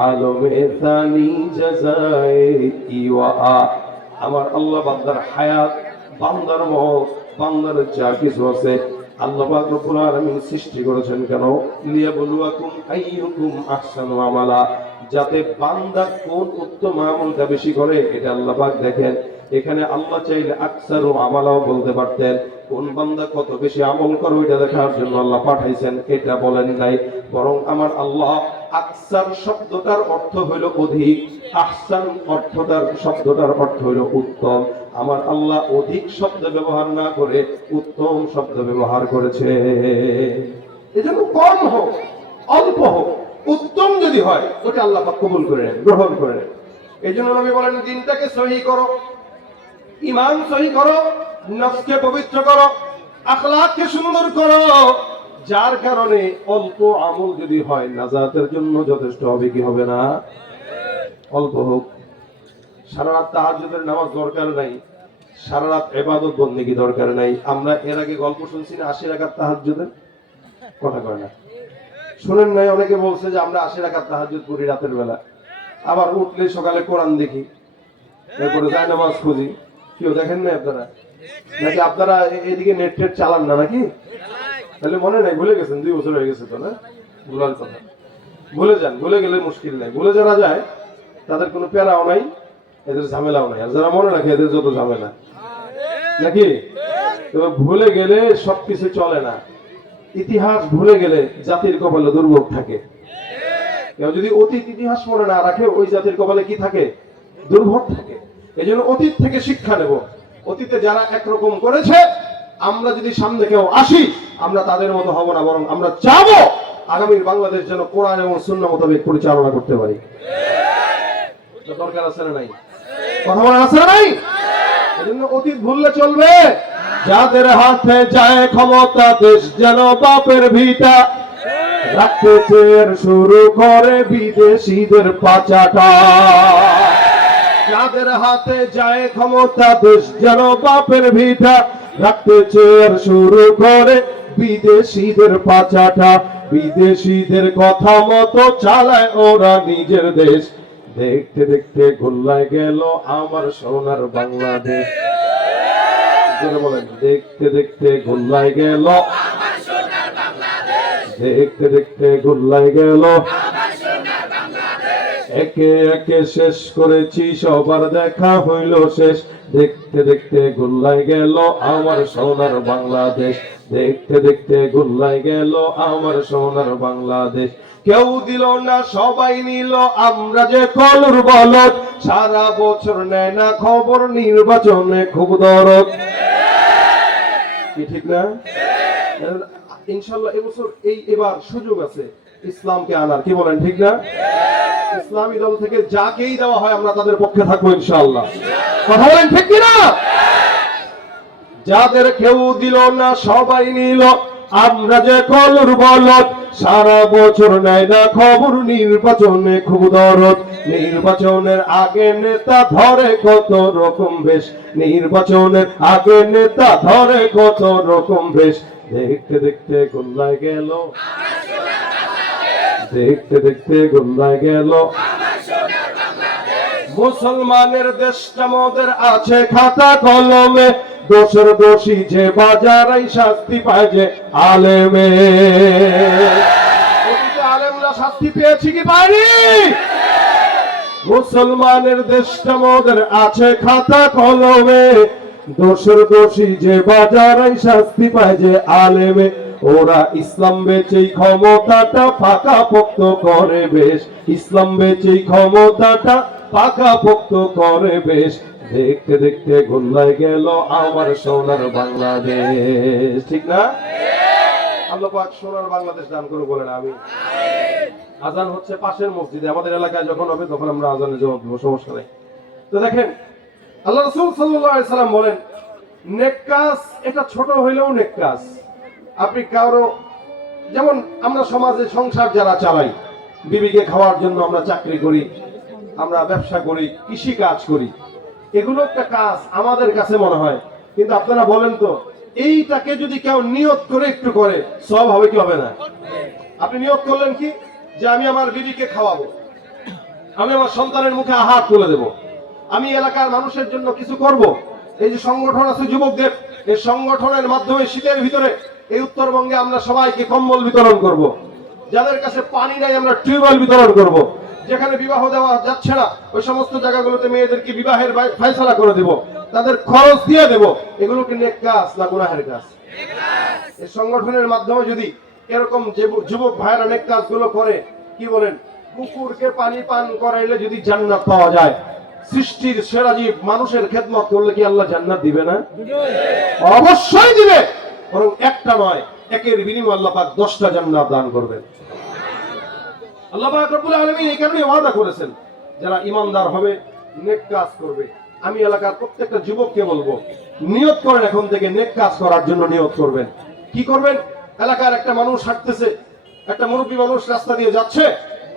আলমে সানি জাযায়ে ইওয়া। আমার আল্লাহ বান্দার হায়াত, বান্দার মওত, বান্দার যা কিছু আছে আল্লাহ পাক রব্বুল আলামিন সৃষ্টি করেছেন কেন? লিয়াবলুয়াকুম আইয়ুকুম আহসানু আমালা, যাতে বান্দা কোন উত্তম আমলটা বেশি করে এটা আল্লাহ পাক দেখেন। এখানে আল্লাহ চাইলে আকসারু আমালাও বলতে পারতেন, কোন বান্দা কত বেশি আমল করে ওইটা দেখার জন্য আল্লাহ পাঠাইছেন, এটা বলেন নাই। বরং আমার আল্লাহ আকসার শব্দটার অর্থ হইল অধিক, আহসান শব্দটার অর্থ হইল উত্তম। আমার আল্লাহ অধিক শব্দ ব্যবহার না করে উত্তম শব্দ ব্যবহার করেছে। এজন্য কম হোক, অল্প হোক, উত্তম যদি হয় ওটা আল্লাহ পাক কবুল করে নেন, গ্রহণ করে নেন। এই জন্য নবী বলেন, দিনটাকে সহি করো, ঈমান সহি করো, নফসকে পবিত্র করো, আখলাককে সুন্দর করো, যার কারণে অল্প আমল যদি হয় নাজাতের জন্য যথেষ্ট হবে, কি হবে না? অল্প হোক। সারা রাত তাহাজ্জুদের নামাজ দরকার নাই, সারা রাত ইবাদত বন্দেগী দরকার নাই। আমরা এর আগে গল্প শুনছি না 80 রাকাত তাহাজ্জুদের, কথা কয় না, শুনেন নাই? অনেকে বলছে যে আমরা 80 রাকাত তাহাজ্জুদ করি রাতের বেলা, আবার উঠলে সকালে কোরআন দেখি, এরপরে যায় নামাজ খুঁজি। কেউ দেখেন না আপনারা? নাকি আপনারা এদিকে নেট টেট চালান না নাকি? তাহলে মনে নাই, ভুলে গেছেন, 2 বছর হয়ে গেছে তো না? ভুলার কথা, ভুলে যান, ভুলে গেলে মুশকিল নাই। ভুলে যারা যায় তাদের কোনো প্যারাও নাই, এদের ঝামেলাও নাই। আর যারা মনে রাখে এদের যত ঝামেলা, নাকি? তবে ভুলে গেলে সবকিছু চলে না। ইতিহাস ভুলে গেলে জাতির কপালে দুর্ভোগ থাকে। কেউ যদি অতীত ইতিহাস মনে না রাখে ওই জাতির কপালে কি থাকে? দুর্ভোগ থাকে। এই জন্য অতীত থেকে শিক্ষা নেব। অতীতে যারা একরকম করেছে, আমরা যদি সামনে কেউ আসি, আমরা তাদের মতো হব না, বরং আমরা চাবো আগামীর বাংলাদেশ যেন কোরআন এবং সুন্নাহ মোতাবেক পরিচালনা করতে পারি। দরকার আছে না নাই? কথা বলার আছে না নাই? এই জন্য অতীত ভুললে চলবে। যাদের হাতে যায় ক্ষমতা, দেশ যেন বাপের ভিটা, রাখতে চেয়ার শুরু করে বিদেশিদের পাচাটা। যাদের হাতে যায় ক্ষমতা, দেশ যেন বাপের ভিটা, রাখতে চেয়ার শুরু করে বিদেশিদের পাচাটা। বিদেশিদের কথা মতো চালায় ওরা নিজের দেশ। দেখতে দেখতে গোল্লায় গেল আমার সোনার বাংলাদেশ। বলেন, দেখতে দেখতে গোল্লায় গেল, দেখতে দেখতে গোল্লায় গেল, একে একে শেষ করেছি, সবার দেখা হইল শেষ। দেখতে দেখতে গোল্লায় গেল আমার সোনার বাংলাদেশ। দেখতে দেখতে গোল্লায় গেল আমার সোনার বাংলাদেশ। কেউ দিল না, সবাই নিল, আমরা যে কলুর বলদ। সারা বছর নেয় না খবর, নির্বাচনে খুব দরদ। কি ঠিক না? ইনশাআল্লাহ এবছর এবার সুযোগ আছে ইসলামকে আনার। কি বলেন, ঠিক না? ইসলামী দল থেকে যাকেই দেওয়া হয় আমরা তাদের পক্ষে থাকবো ইনশাআল্লাহ। কথা বলেন, ঠিক কিনা? যাদের কেউ দিল না, সবাই নিল, আমরা যে কলুর বলদ। সারা বছর নেয় না খবর, নির্বাচনে খুব দরদ। নির্বাচনের আগে নেতা ধরে কত রকম বেশ, নির্বাচনের আগে নেতা ধরে কত রকম বেশ। দেখতে দেখতে গোল্লায় গেল, দেখতে দেখতে গোল্লায় গেল মুসলমানের দেশটা মোদের আছে খাতা কলমে। দোষের দোষী যে বাজারাই শাস্তি পায় যে আলেমে। আলেমরা শাস্তি পেয়েছি কি পায়নি? মুসলমানের দেশটা মোদের আছে খাতা কলমে। দোষের দোষী যে বাজারাই শাস্তি পায় যে আলেমে। ওরা ইসলাম বেচেই ক্ষমতাটা পাকাপোক্ত করে বেশ। ইসলাম বেচেই ক্ষমতাটা পাকাপোক্ত করে বেশ। দেখতে দেখতে গোল্লায় গেল আমার সোনার বাংলাদেশ। ঠিক না? আল্লাহ পাক সোনার বাংলাদেশ দান করে বলেন আমি। আজান হচ্ছে পাশের মসজিদে, আমাদের এলাকায় যখন হবে তখন আমরা আজানে জবাব দেবো, সমস্যা নেই। তো দেখেন, আল্লাহ রাসূল সাল্লাল্লাহু আলাইহি সাল্লাম বলেন, নেক কাজ এটা ছোট হইলেও নেক কাজ। আপনি কারো, যেমন আমরা সমাজে সংসার যারা চালাই, বিবিকে খাওয়ার জন্য আমরা চাকরি করি, আমরা ব্যবসা করি, কৃষি কাজ করি, এগুলো একটা কাজ আমাদের কাছে মনে হয়। কিন্তু আপনারা বলেন তো, এইটাকে যদি কেউ নিয়ত করে একটু করে, সব হবে কি হবে না? আপনি নিয়ত করলেন কি, যে আমি আমার বিবিকে খাওয়াবো, আমি আমার সন্তানের মুখে আহার তুলে দেব, আমি এলাকার মানুষের জন্য কিছু করব। এই যে সংগঠন আছে যুবকদের, এই সংগঠনের মাধ্যমে শীতের ভিতরে এই উত্তরবঙ্গে আমরা সবাইকে কম্বল বিতরণ করব। যাদের কাছে পানি নাই আমরা টিউবওয়েল বিতরণ করব। যেখানে বিবাহ দেওয়া যাচ্ছে না ওই সমস্ত জায়গাগুলোতে মেয়েদেরকে বিবাহের ফয়সালা করে দেব, তাদের খরচ দিয়ে দেব। এগুলো কি নেক কাজ না গুনাহের কাজ? এই সংগঠনের মাধ্যমে যদি এরকম যে যুবক ভাইরা নেক কাজগুলো করে, কি বলেন, কুকুরকে পানি পান করাইলে যদি জান্নাত পাওয়া যায়, সৃষ্টির সেরা জীব মানুষের খেদমত করলে কি আল্লাহ জান্নাত দিবে না? অবশ্যই দিবে। বরং একটা নয়, একের বিনিময়ে আল্লাহ পাক 10টা জান্নাত দান করবেন। আল্লাহ পাক রব্বুল আলামিন এই কারণে ওয়াদা করেছেন, যারা ঈমানদার হবে, নেক কাজ করবে। আমি এলাকার প্রত্যেকটা যুবককে বলবো, নিয়ত করেন এখন থেকে নেক কাজ করার জন্য নিয়ত করবেন। কি করবেন? এলাকার একটা মানুষ হাঁটতেছে, একটা মুরব্বী মানুষ রাস্তা দিয়ে যাচ্ছে,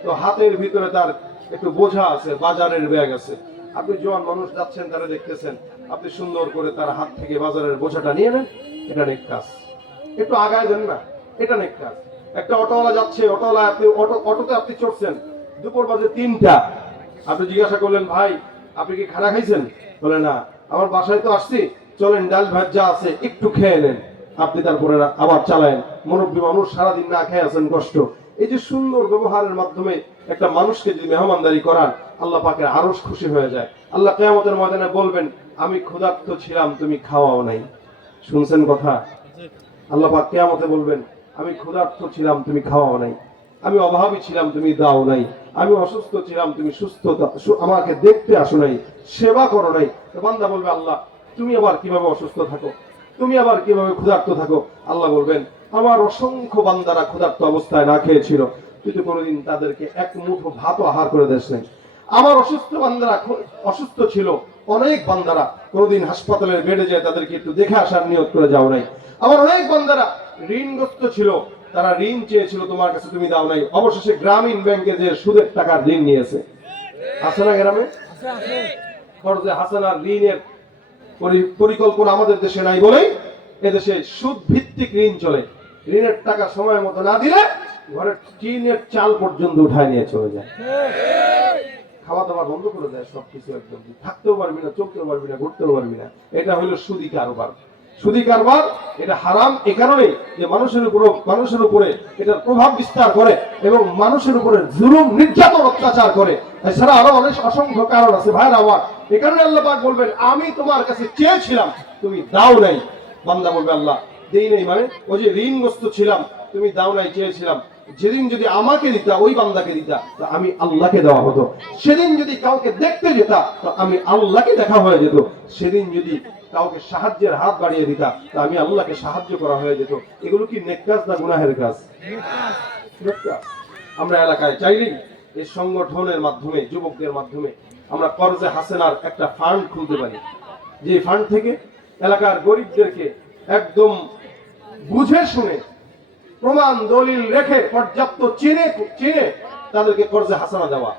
তো হাতের ভিতরে তার একটু বোঝা আছে, বাজারের ব্যাগ আছে। আপনি জোয়ান মানুষ যাচ্ছেন, তারা দেখতেছেন, আপনি সুন্দর করে তার হাত থেকে বাজারের বোঝাটা নিয়ে নেন, এটা নেক কাজ। একটু আগায় দেন না, এটা নেক কাজ। একটা অটোওয়ালা যাচ্ছে, অটোওয়ালা আপনি অটোতে আপনি চড়ছেন, দুপুর বাজে 3টা, আপনি জিজ্ঞাসা করলেন, ভাই আপনি কি খানা খাইছেন? বলে না, আমার বাসায় তো আসছি, চলেন ডাল ভাত যা আছে একটু খেয়ে নেন। আপনি তারপরে আবার চালায়েন। মুরব্বী মানুষ সারাদিন না খেয়ে আছেন, কষ্ট। এই যে সুন্দর ব্যবহারের মাধ্যমে একটা মানুষকে যদি মেহমানদারি করান, আল্লাহ পাকের আরশ খুশি হয়ে যায়। আল্লাহ কিয়ামতের ময়দানে বলবেন, আমি ক্ষুধার্ত ছিলাম, তুমি খাওয়াও নাই। শুনছেন কথা? আল্লাহ পাক কিয়ামতে বলবেন, আমি ক্ষুধার্ত ছিলাম, তুমি খাওয়াও নাই। আমি অভাবী ছিলাম, তুমি দাও নাই। আমি অসুস্থ ছিলাম, তুমি আমাকে দেখতে আসো নাই, সেবা করো নাই। তো বান্দা বলবে, আল্লাহ তুমি আবার কিভাবে অসুস্থ থাকো, তুমি আবার কিভাবে ক্ষুধার্ত থাকো? আল্লাহ বলবেন, আমার অসংখ্য বান্দারা ক্ষুধার্ত অবস্থায় না খেয়েছিল, তুই তো কোনোদিন তাদেরকে এক মুঠো ভাত আহার করে দেস নাই। আমার অসুস্থ বান্দারা অসুস্থ ছিল, অনেক বান্দারা কোনোদিন হাসপাতালের বেডে যায় তাদেরকে একটু দেখে আসার নিয়ত করে যাও নাই। আমার অনেক বান্দারা ঋণগ্রস্ত ছিল, তারা ঋণ চেয়েছিল তোমার কাছে, তুমি দাও নাই। অবশেষে গ্রামীণ ব্যাংকে যে সুদের টাকার ঋণ নিয়েছে, আছে না গ্রামে? ফরজে হাসানার ঋণের পরিকল্পনা আমাদের দেশে নাই বলেই এদেশে সুদ ভিত্তিক ঋণ চলে। ঋণের টাকা সময় মতো না দিলে ঘরের টিনের চাল পর্যন্ত উঠায় নিয়ে চলে যায়, খাওয়া দাওয়া বন্ধ করে দেয়, সবকিছু একদম, থাকতেও পারবি না, চলতেও পারবি না, ঘুরতেও পারবি না। এটা হলো সুদি কারবার। সুদি কারবার এটা হারাম এ কারণে যে মানুষের উপরে এটার প্রভাব বিস্তার করে এবং মানুষের উপরে জুলুম নির্যাতন অত্যাচার করে। এছাড়া আরো অনেক অসংখ্য কারণ আছে ভাইরা আমার। এ কারণে আল্লাহ পাক বলবেন, আমি তোমার কাছে চেয়েছিলাম, তুমি দাও নাই। বান্দা বলবে, আল্লাহ দেই নাই মানে ওই যে ঋণগ্রস্ত ছিলাম, তুমি দাও নাই, চেয়েছিলাম। যেদিন যদি আমাকে দিতা, ওই বান্দাকে দিতা, তো আমি আল্লাহকে দেওয়া হতো। সেদিন যদি কাউকে দেখতে যেতা, তো আমি আল্লাহকে দেখা হয়ে যেত। সেদিন যদি কাউকে সাহায্যের হাত বাড়িয়ে দিতা, তো আমি আল্লাহকে সাহায্য করা হয়ে যেত। এগুলো কি নেক কাজ না গুনাহের কাজ? আমরা এলাকায় চাইলেই এই সংগঠনের মাধ্যমে, যুবকদের মাধ্যমে আমরা কর্জে হাসেনার একটা ফান্ড খুলতে পারি, যে ফান্ড থেকে এলাকার গরিবদেরকে একদম বুঝে শুনে প্রমাণ দলিল রেখে পর্যাপ্ত চিনে তাদেরকে কর্জে হাসানা দেওয়া।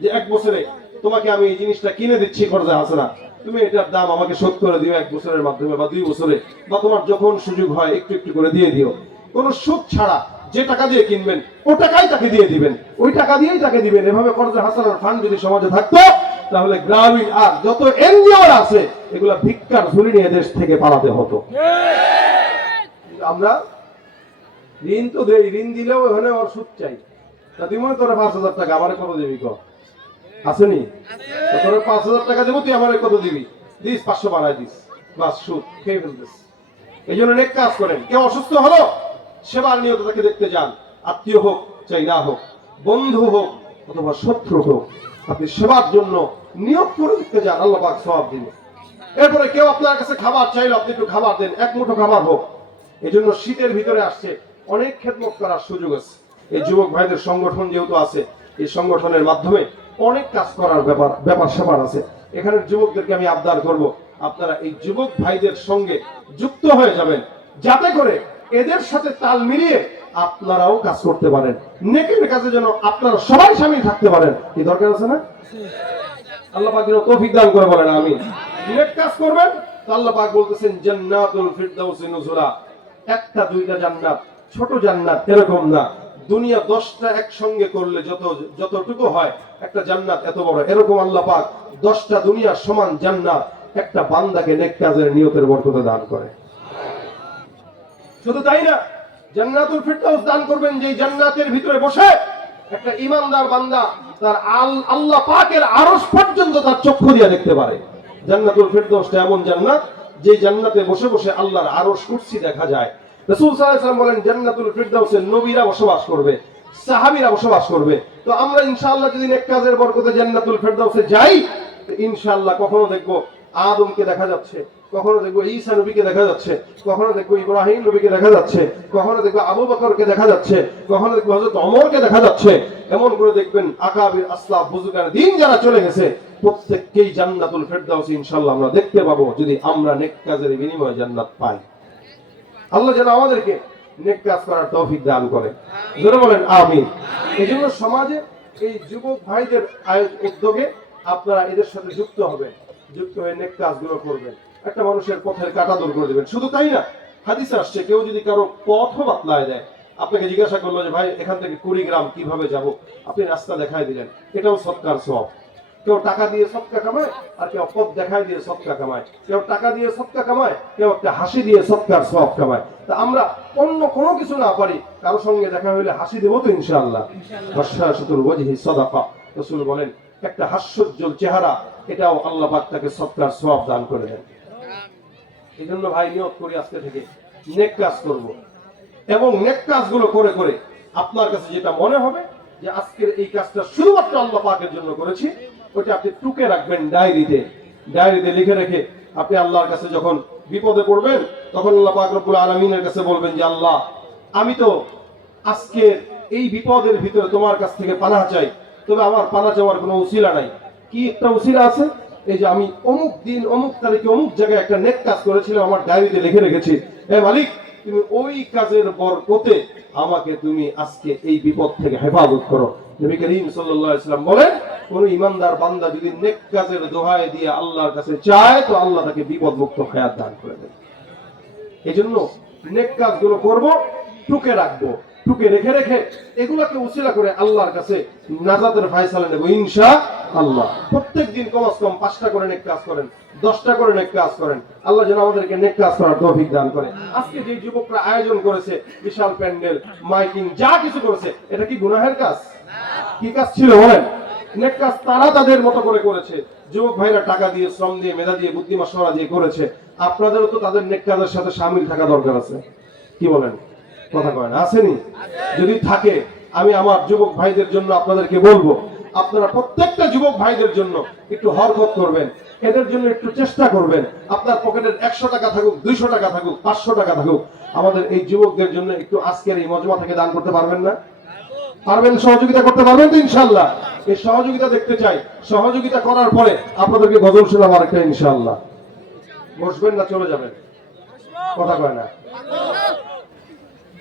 যে 1 বছরে তোমাকে আমি এই জিনিসটা কিনে দিচ্ছি কর্জে হাসানা, তুমি এটার দাম আমাকে শোধ করে দিও 1 বছরের মাধ্যমে বা 2 বছরে, বা তোমার যখন সুযোগ হয় একটু একটু করে দিয়ে দিও। কোনো সুদ ছাড়া যে টাকা দিয়ে কিনবেন ও টাকাই তাকে দিয়ে দিবেন, ওই টাকা দিয়েই তাকে দিবেন। এভাবে কর্জে হাসানার ফান্ড যদি সমাজে থাকতো, তাহলে গ্রামীণ আর যত এনজিও আছে এগুলা ভিক্ষার ঝুলি নিয়ে দেশ থেকে পালাতে হতো। আমরা ঋণ তো দেই, ঋণ দিলেও এখানে ওর সুদ চাই। তা তুই মনে তোরা 5,000 টাকা আমার কত দিবি? আসেনি? তোর 5,000 টাকা দেবো, তুই আমার কত দিবি? দিস 500 বাড়াই দিস, বাস সুদ খেয়ে ফেলতিস। এই জন্য নেক কাজ করেন। কেউ অসুস্থ হলো, সেবার নিয়ত তাকে দেখতে যান। আত্মীয় হোক চাই না হোক, বন্ধু হোক অথবা শত্রু হোক, আপনি সেবার জন্য নিয়োগ করে দেখতে যান, আল্লাহ পাক সওয়াব দিবে। এরপরে কেউ আপনার কাছে খাবার চাইলো, আপনি একটু খাবার দেন, 1 মুঠো খাবার হোক। এই জন্য শীতের ভিতরে আসছে, অনেক খেদমত করার সুযোগ আছে। এই যুবক ভাইদের সংগঠন যেহেতু আছে, এই সংগঠনের মাধ্যমে অনেক কাজ করার ব্যাপার স্যাপার আছে। এখানের যুবকদেরকে আমি আবদার করব, আপনারা এই যুবক ভাইদের সঙ্গে যুক্ত হয়ে যাবেন, যাতে করে এদের সাথে তাল মিলিয়ে আপনারাও কাজ করতে পারেন। নেকের কাজে যেন আপনারা সবাই শামিল থাকতে পারেন। কি দরকার আছে না? আল্লাহ পাক যেন তৌফিক দান করে, বলেন আমিন। নেক কাজ করবেন তো আল্লাহ পাক বলতেছেন, জান্নাতুল ফিরদাউসি নুজুলা। 1টা 2টা জান্নাত, ছোট জান্নাত এরকম না। দুনিয়া 10টা একসঙ্গে করলে যতটুকু হয় একটা জান্নাত এত বড়, এরকম আল্লাহ পাক 10টা দুনিয়ার সমান জান্নাত একটা বান্দাকে নেক কাজের নিয়তের বরকতে দান করে। শুধু তাই না, জান্নাতুল ফিরদাউস দান করবেন, যে জান্নাতের ভিতরে বসে একটা ঈমানদার বান্দা তার আল্লাহ পাকের আরশ পর্যন্ত তার চক্ষু দিয়ে দেখতে পারে। জান্নাতুল ফিরদাউসটা এমন জান্নাত, যে জান্নাতে বসে বসে আল্লাহর আরশ কুরসি দেখা যায়। রাসূল সাল্লাল্লাহু আলাইহি ওয়াসাল্লাম বলেন, জান্নাতুল ফিরদাউসে নবীরা বসবাস করবে, সাহাবীরা বসবাস করবে। তো আমরা ইনশাআল্লাহ যদি নেক কাজের বরকতে জান্নাতুল ফিরদাউসে যাই, তো ইনশাআল্লাহ কখনো দেখবো আদমকে দেখা যাচ্ছে, কখনো দেখবো ঈসা নবীকে দেখা যাচ্ছে, কখনো দেখবো ইব্রাহিম নবীকে দেখা যাচ্ছে, কখনো দেখবো আবু বকরকে দেখা যাচ্ছে, কখনো দেখবো হযরত ওমরকে দেখা যাচ্ছে। এমন করে দেখবেন আকাবির আসলাফ বুজুর্গান দিন যারা চলে গেছে, প্রত্যেককেই জান্নাতুল ফিরদাউস ইনশাআল্লাহ আমরা দেখতে পাবো, যদি আমরা নেক কাজের বিনিময়ে জান্নাত পাই। আল্লাহ যেন আমাদেরকে নেক কাজ করার তৌফিক দান করে, জোরে বলেন আমিন। এজন্য সমাজে এই যুবক ভাইদের উদ্যোগে আপনারা এদের সাথে যুক্ত হবেন, যুক্ত হয়ে নেক কাজগুলো করবেন, একটা মানুষের পথের কাঁটা দূর করে দেবেন। শুধু তাই না, হাদিসে আসছে, কেউ যদি কারো পথ বাতলায় দেয়, আপনাকে জিজ্ঞাসা করলো যে ভাই এখান থেকে কুড়িগ্রাম কিভাবে যাব, আপনি রাস্তা দেখায় দিলেন, এটাও সদকার সওয়াব। কেউ টাকা দিয়ে সদকা কামায়, আর কেউ পথ দেখায় দিয়ে সদকা কামায়। কেউ টাকা দিয়ে সদকা কামায়, কেউ একটা হাসি দিয়ে সদকার সওয়াব কামায়। তা আমরা অন্য কোনো কিছু না পারি, কারো সঙ্গে দেখা হইলে হাসি দেবো তো ইনশাআল্লাহ। বাশশারাতুল ওয়াজহি সাদাকা। রাসূল বলেন, একটা হাস্যোজ্জ্বল চেহারা, এটাও আল্লাহ পাক তাকে সদকার সওয়াব দান করে দেন। এই জন্য ভাই নিয়ত করি আজকে থেকে নেক কাজ করব, এবং নেক কাজগুলো করে করে আপনার কাছে যেটা মনে হবে যে আজকের এই কাজটা শুধুমাত্র আল্লাহ পাকের জন্য করেছি, ওটা আপনি টুকে রাখবেন ডায়েরিতে লিখে রেখে আপনি আল্লাহর কাছে যখন বিপদে পড়বেন তখন আল্লাহ পাক রব্বুল আলামিনের কাছে বলবেন যে আল্লাহ, আমি তো আজকে এই বিপদের ভিতরে তোমার কাছ থেকে পানাহ চাই, তবে আমার পানাহ চাওয়ার কোনো উসিলা নাই। কি একটা উসিলা আছে? এই যে আমি অমুক দিন অমুক তারিখে অমুক জায়গায় একটা নেক কাজ করেছিলাম, আমার ডায়েরিতে লিখে রেখেছি। হে মালিক, তুমি ওই কাজের বরকতে আমাকে তুমি আজকে এই বিপদ থেকে হেফাজত করো। নবী করিম সাল্লাল্লাহু আলাইহি ওয়াসাল্লাম বলেন, কোন ইমানদার বান্দা যদি নেক কাজের দোহাই দিয়ে আল্লাহর কাছে চায় তো আল্লাহ তাকে বিপদ মুক্ত হায়াত দান করে দেন। এজন্য নেক কাজগুলো করব, টুকে রাখবো, টুকে রেখে রেখে এগুলাকে উসিলা করে আল্লাহর কাছে নাজাতের ফয়সালা নেব ইনশাআল্লাহ। প্রত্যেকদিন কমস কম 5টা করে নেক কাজ করেন, 10টা করে নেক কাজ করেন। আল্লাহ যেন আমাদেরকে নেক কাজ করার তৌফিক দান করে। আজকে যে যুবকরা আয়োজন করেছে, বিশাল প্যান্ডেল, মাইকিং, যা কিছু করেছে, এটা কি গুনাহের কাজ? কি কাজ ছিল বলেন? নেক কাজ তারা তাদের মতো করে করেছে। যুবক ভাইরা টাকা দিয়ে, শ্রম দিয়ে, মেধা দিয়ে, বুদ্ধি মশলা দিয়ে করেছে। আপনাদেরও তো তাদের নেক কাজের সাথে শামিল থাকা দরকার আছে। কি বলেন? কথা কয় না? আসেনি? যদি থাকে, আমি আমার যুবক ভাইদের জন্য আপনাদেরকে বলবো, আপনারা প্রত্যেকটা যুবক ভাইদের জন্য একটু হরকত করবেন, এদের জন্য একটু চেষ্টা করবেন। আপনার পকেটের 100 টাকা থাকুক, 200 টাকা থাকুক, 500 টাকা থাকুক, আমাদের এই যুবকদের জন্য একটু আজকের এই মজমা থেকে দান করতে পারবেন না? পারবেন? সহযোগিতা করতে পারবেন তো ইনশাআল্লাহ? এই সহযোগিতা দেখতে চাই। সহযোগিতা করার পরে আপনাদেরকে গজল শোনাবো আরেকটা ইনশাআল্লাহ। বসবেন না চলে যাবেন? কথা কয় না?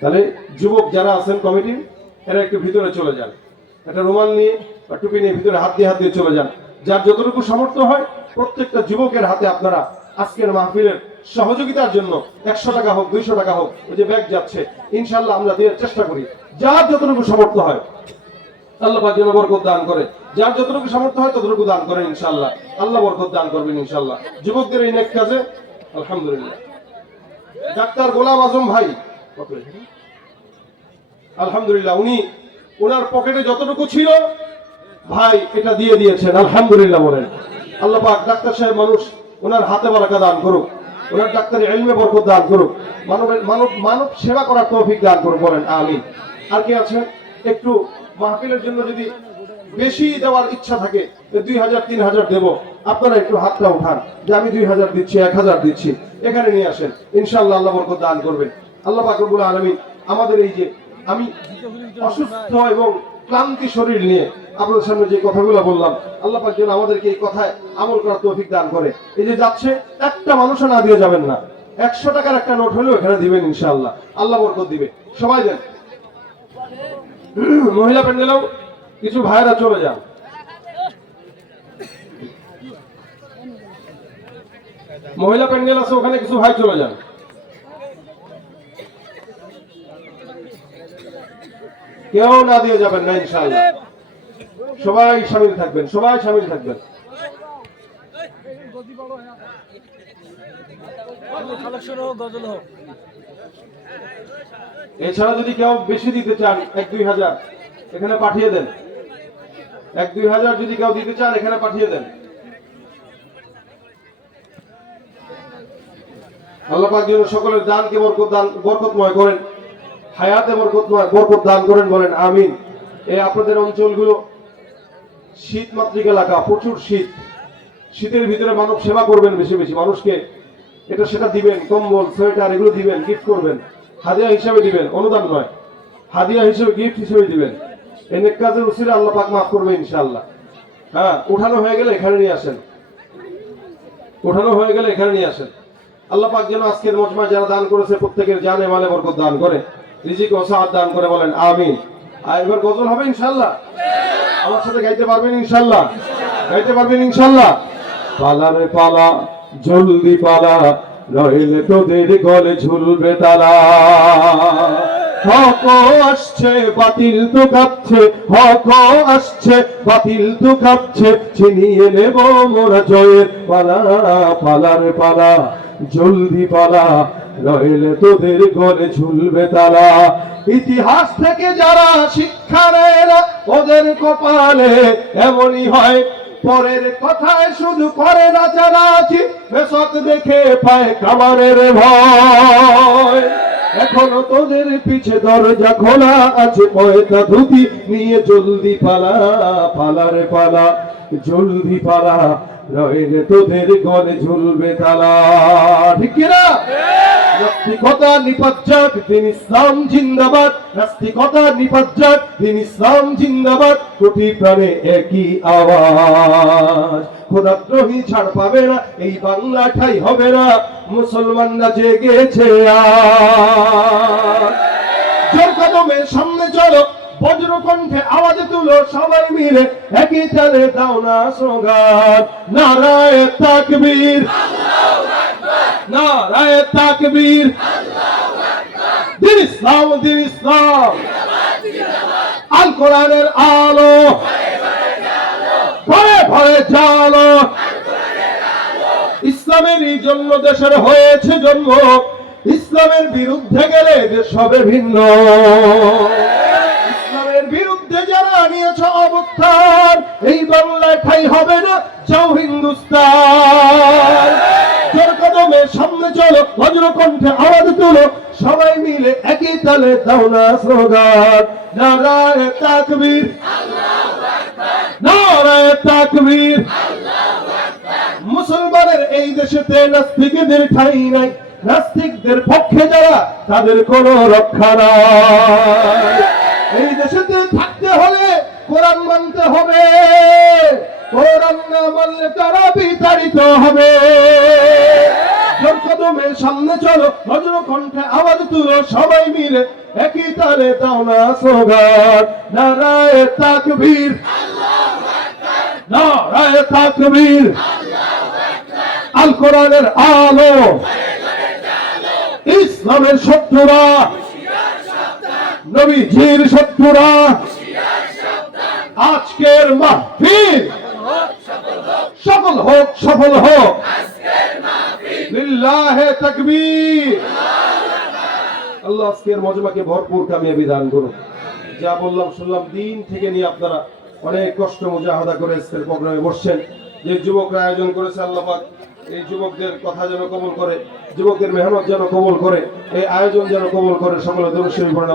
তাহলে যুবক যারা আছেন কমিটি, এরা একটু ভিতরে চলে যান, একটা রুমাল নিয়ে বা টুপি নিয়ে ভিতরে হাত দিয়ে চলে যান। যার যতটুকু সামর্থ্য হয় প্রত্যেকটা যুবকের হাতে আপনারা আজকের মাহফিলের সহযোগিতার জন্য 100 টাকা হোক, 200 টাকা হোক, ওই যে ব্যাগ যাচ্ছে, ইনশাআল্লাহ আমরা দেওয়ার চেষ্টা করি। যার যতটুকু সামর্থ্য হয় আল্লাহ পাক যেন বরকত দান করে। যার যতটুকু সামর্থ্য হয় ততটুকু দান করেন ইনশাআল্লাহ। আল্লাহ বরকত দান করবেন ইনশাআল্লাহ যুবকদের এই নেক কাজে। আলহামদুলিল্লাহ। ডাক্তার গোলাম আজম ভাই, আলহামদুলিল্লাহ, উনি ওনার পকেটে যতটুকু ছিল ভাই এটা দিয়ে দিয়েছেন। আলহামদুলিল্লাহ বলেন। আল্লাহ পাক ডাক্তার সাহেব মানুষ, ওনার হাতে বারাকা দান করুক, ওনার ডাক্তারি ইলমে বরকত দান করুক, মানব সেবা করার তৌফিক দান করুক, বলেন আমিন। আর কি আছে? একটু মাহফিলের জন্য যদি বেশি দেওয়ার ইচ্ছা থাকে, 2000 3000 দেব, আপনারা একটু হাতটা উঠান যে আমি 2000 দিচ্ছি, 1000 দিচ্ছি, এখানে নিয়ে আসেন, ইনশাআল্লাহ আল্লাহ বরকত দান করবেন। আল্লাহ পাক রব্বুল আলামিন আমাদের এই যে আমি অসুস্থ এবং ক্লান্তি শরীর নিয়ে আপনাদের সামনে যে কথাগুলো বললাম, আল্লাহ পাক যেন আমাদেরকে এই কথায় আমল করার তৌফিক দান করে। এই যে যাচ্ছে, একটা মানুষও না দিয়ে যাবেন না, 100 টাকার একটা নোট হলেও এখানে দিবেন ইনশাআল্লাহ, আল্লাহ বরকত দিবে। সবাই দেন। মহিলা প্যান্ডেলেও কিছু ভাইরা চলে যান। মহিলা প্যান্ডেল আছে, ওখানে কিছু ভাই চলে যান। কেউ না দিয়ে যাবেন না ইনশাআল্লাহ। সবাই শামিল থাকবেন, সবাই শামিল থাকবেন। এছাড়া যদি কেউ বেশি দিতে চান, 1-2 হাজার এখানে পাঠিয়ে দেন। 1-2 হাজার যদি কেউ দিতে চান এখানে পাঠিয়ে দেন। আল্লাহ পাক যেন সকলের দানকে বরকতময় করেন, হায়াতে বরকত দান করেন, বলেন আমিন। এই আপনাদের অঞ্চলগুলো শীত মাতৃক এলাকা, প্রচুর শীত। শীতের ভিতরে মানব সেবা করবেন, বেশি বেশি মানুষকে এটা সেটা দিবেন, কম্বল, সোয়েটার এগুলো দিবেন, গিফট করবেন, হাদিয়া হিসেবে দিবেন, অনুদান নয়, হাদিয়া হিসেবে, গিফট হিসেবে দিবেন। এই নেক কাজের উসিলা আল্লাহ পাক মাফ করবে ইনশাআল্লাহ। হ্যাঁ, উঠানো হয়ে গেলে এখানে নিয়ে আসেন, উঠানো হয়ে গেলে এখানে নিয়ে আসেন। আল্লাহ পাক যেন আজকের মজমা যারা দান করেছে প্রত্যেকের জানে মালে বরকত দান করে, রিজিক ও সাআত দান করে, বলেন আমিন। আর এবার গজল হবে ইনশাআল্লাহ। আমার সাথে গাইতে পারবেন ইনশাআল্লাহ? গাইতে পারবেন ইনশাআল্লাহ? পালা রে পালা, জলদি পালা, নইলে তোদের গলে ঝুলবে তালা। হক আসছে, বাতিল তো কাঁপছে, হক আসছে, বাতিল তো কাঁপছে, ছিনিয়ে নেব মোরা জয়ের পালা। পালা রে পালা, জলদি পালা, নইলে তোদের গলে ঝুলবে তালা। ইতিহাস থেকে যারা শিক্ষা নেয় না, ওদের কপালে এমনই হয়, পরের কথায় শুধু করে নাচানাচি, মেসক দেখে পায় কামারের ভয়। এখনো তোদের পিছে দরজা খোলা আছে, পয়তা ধুতি নিয়ে জলদি পালা, পালারে পালা, জলদি পালা, নইলে তোদের গলে ঝুলবে তালা। ঠিক কিনা? নাস্তিকতা নিপাত যাক, দিন ইসলাম জিন্দাবাদ। নাস্তিকতা নিপাত যাক, দিন ইসলাম জিন্দাবাদ। কোটি প্রাণে একই আওয়াজ, খোদাদ্রোহী ছাড় পাবে না, এই বাংলা ঠাই হবে না, মুসলমানরা জেগেছে আজ। জোর কদমে সামনে চলো, বজ্র কণ্ঠে আওয়াজ তুলো, সবাই মিলে একই তালে দাও না স্লোগান, নারায়ে তাকবীর, নারায়ে তাকবীর, দিন ইসলাম, দিন ইসলাম, আল কোরআনের আলো, ভয়ে ভয়ে জালো, ইসলামেরই জন্য দেশের হয়েছে জন্ম, ইসলামের বিরুদ্ধে গেলে দেশ হবে ভিন্ন। ইসলামের বিরুদ্ধে যারা নিয়েছে অবস্থান, এই বাংলায় ঠাই হবে না, যাও হিন্দুস্তান। জোর কদমে সামনে চলো, বজ্র কণ্ঠে আওয়াজ তুলো, সবাই মিলে একই তালে দাও না স্লোগান, নারায়ে তাকবীর, নারায়ে তাকবীর। মুসলমানের এই দেশেতে নাস্তিকদের ঠাই নাই, নাস্তিকদের পক্ষে যারা তাদের কোনো রক্ষা নাই। এই দেশেতে থাকতে হলে কোরআন মানতে হবে, কোরআন না মানলে তারা বিতাড়িত হবে। জোর কদমে সামনে চলো, বজ্র কণ্ঠে আওয়াজ তুলো, সবাই মিলে একই তালে দাও না স্লোগান, নারায়ে তাকবীর, নারায়ে তাকবীর, আল কোরআনের আলো, ইসলামের শত্রুরা, নবীজির শত্রুরা, আজকের মাহফিল সফল হোক, সফল হোক, লিল্লাহে তাকবীর। আল্লাহ আজকের মজমাকে ভরপুর কামিয়াবি দান করুন। যা বললাম শুনলাম, দিন থেকে নিয়ে আপনারা অনেক কষ্ট মুজাহাদা করে আজকের প্রোগ্রামে বসছেন। যে যুবকরা আয়োজন করেছে, আল্লাহ পাক এই যুবকদের কথা যেন কবুল করে, যুবকদের মেহনত যেন কবুল করে, এই আয়োজন যেন কবুল করে। সকলে দরুদ শরীফ পড়েন।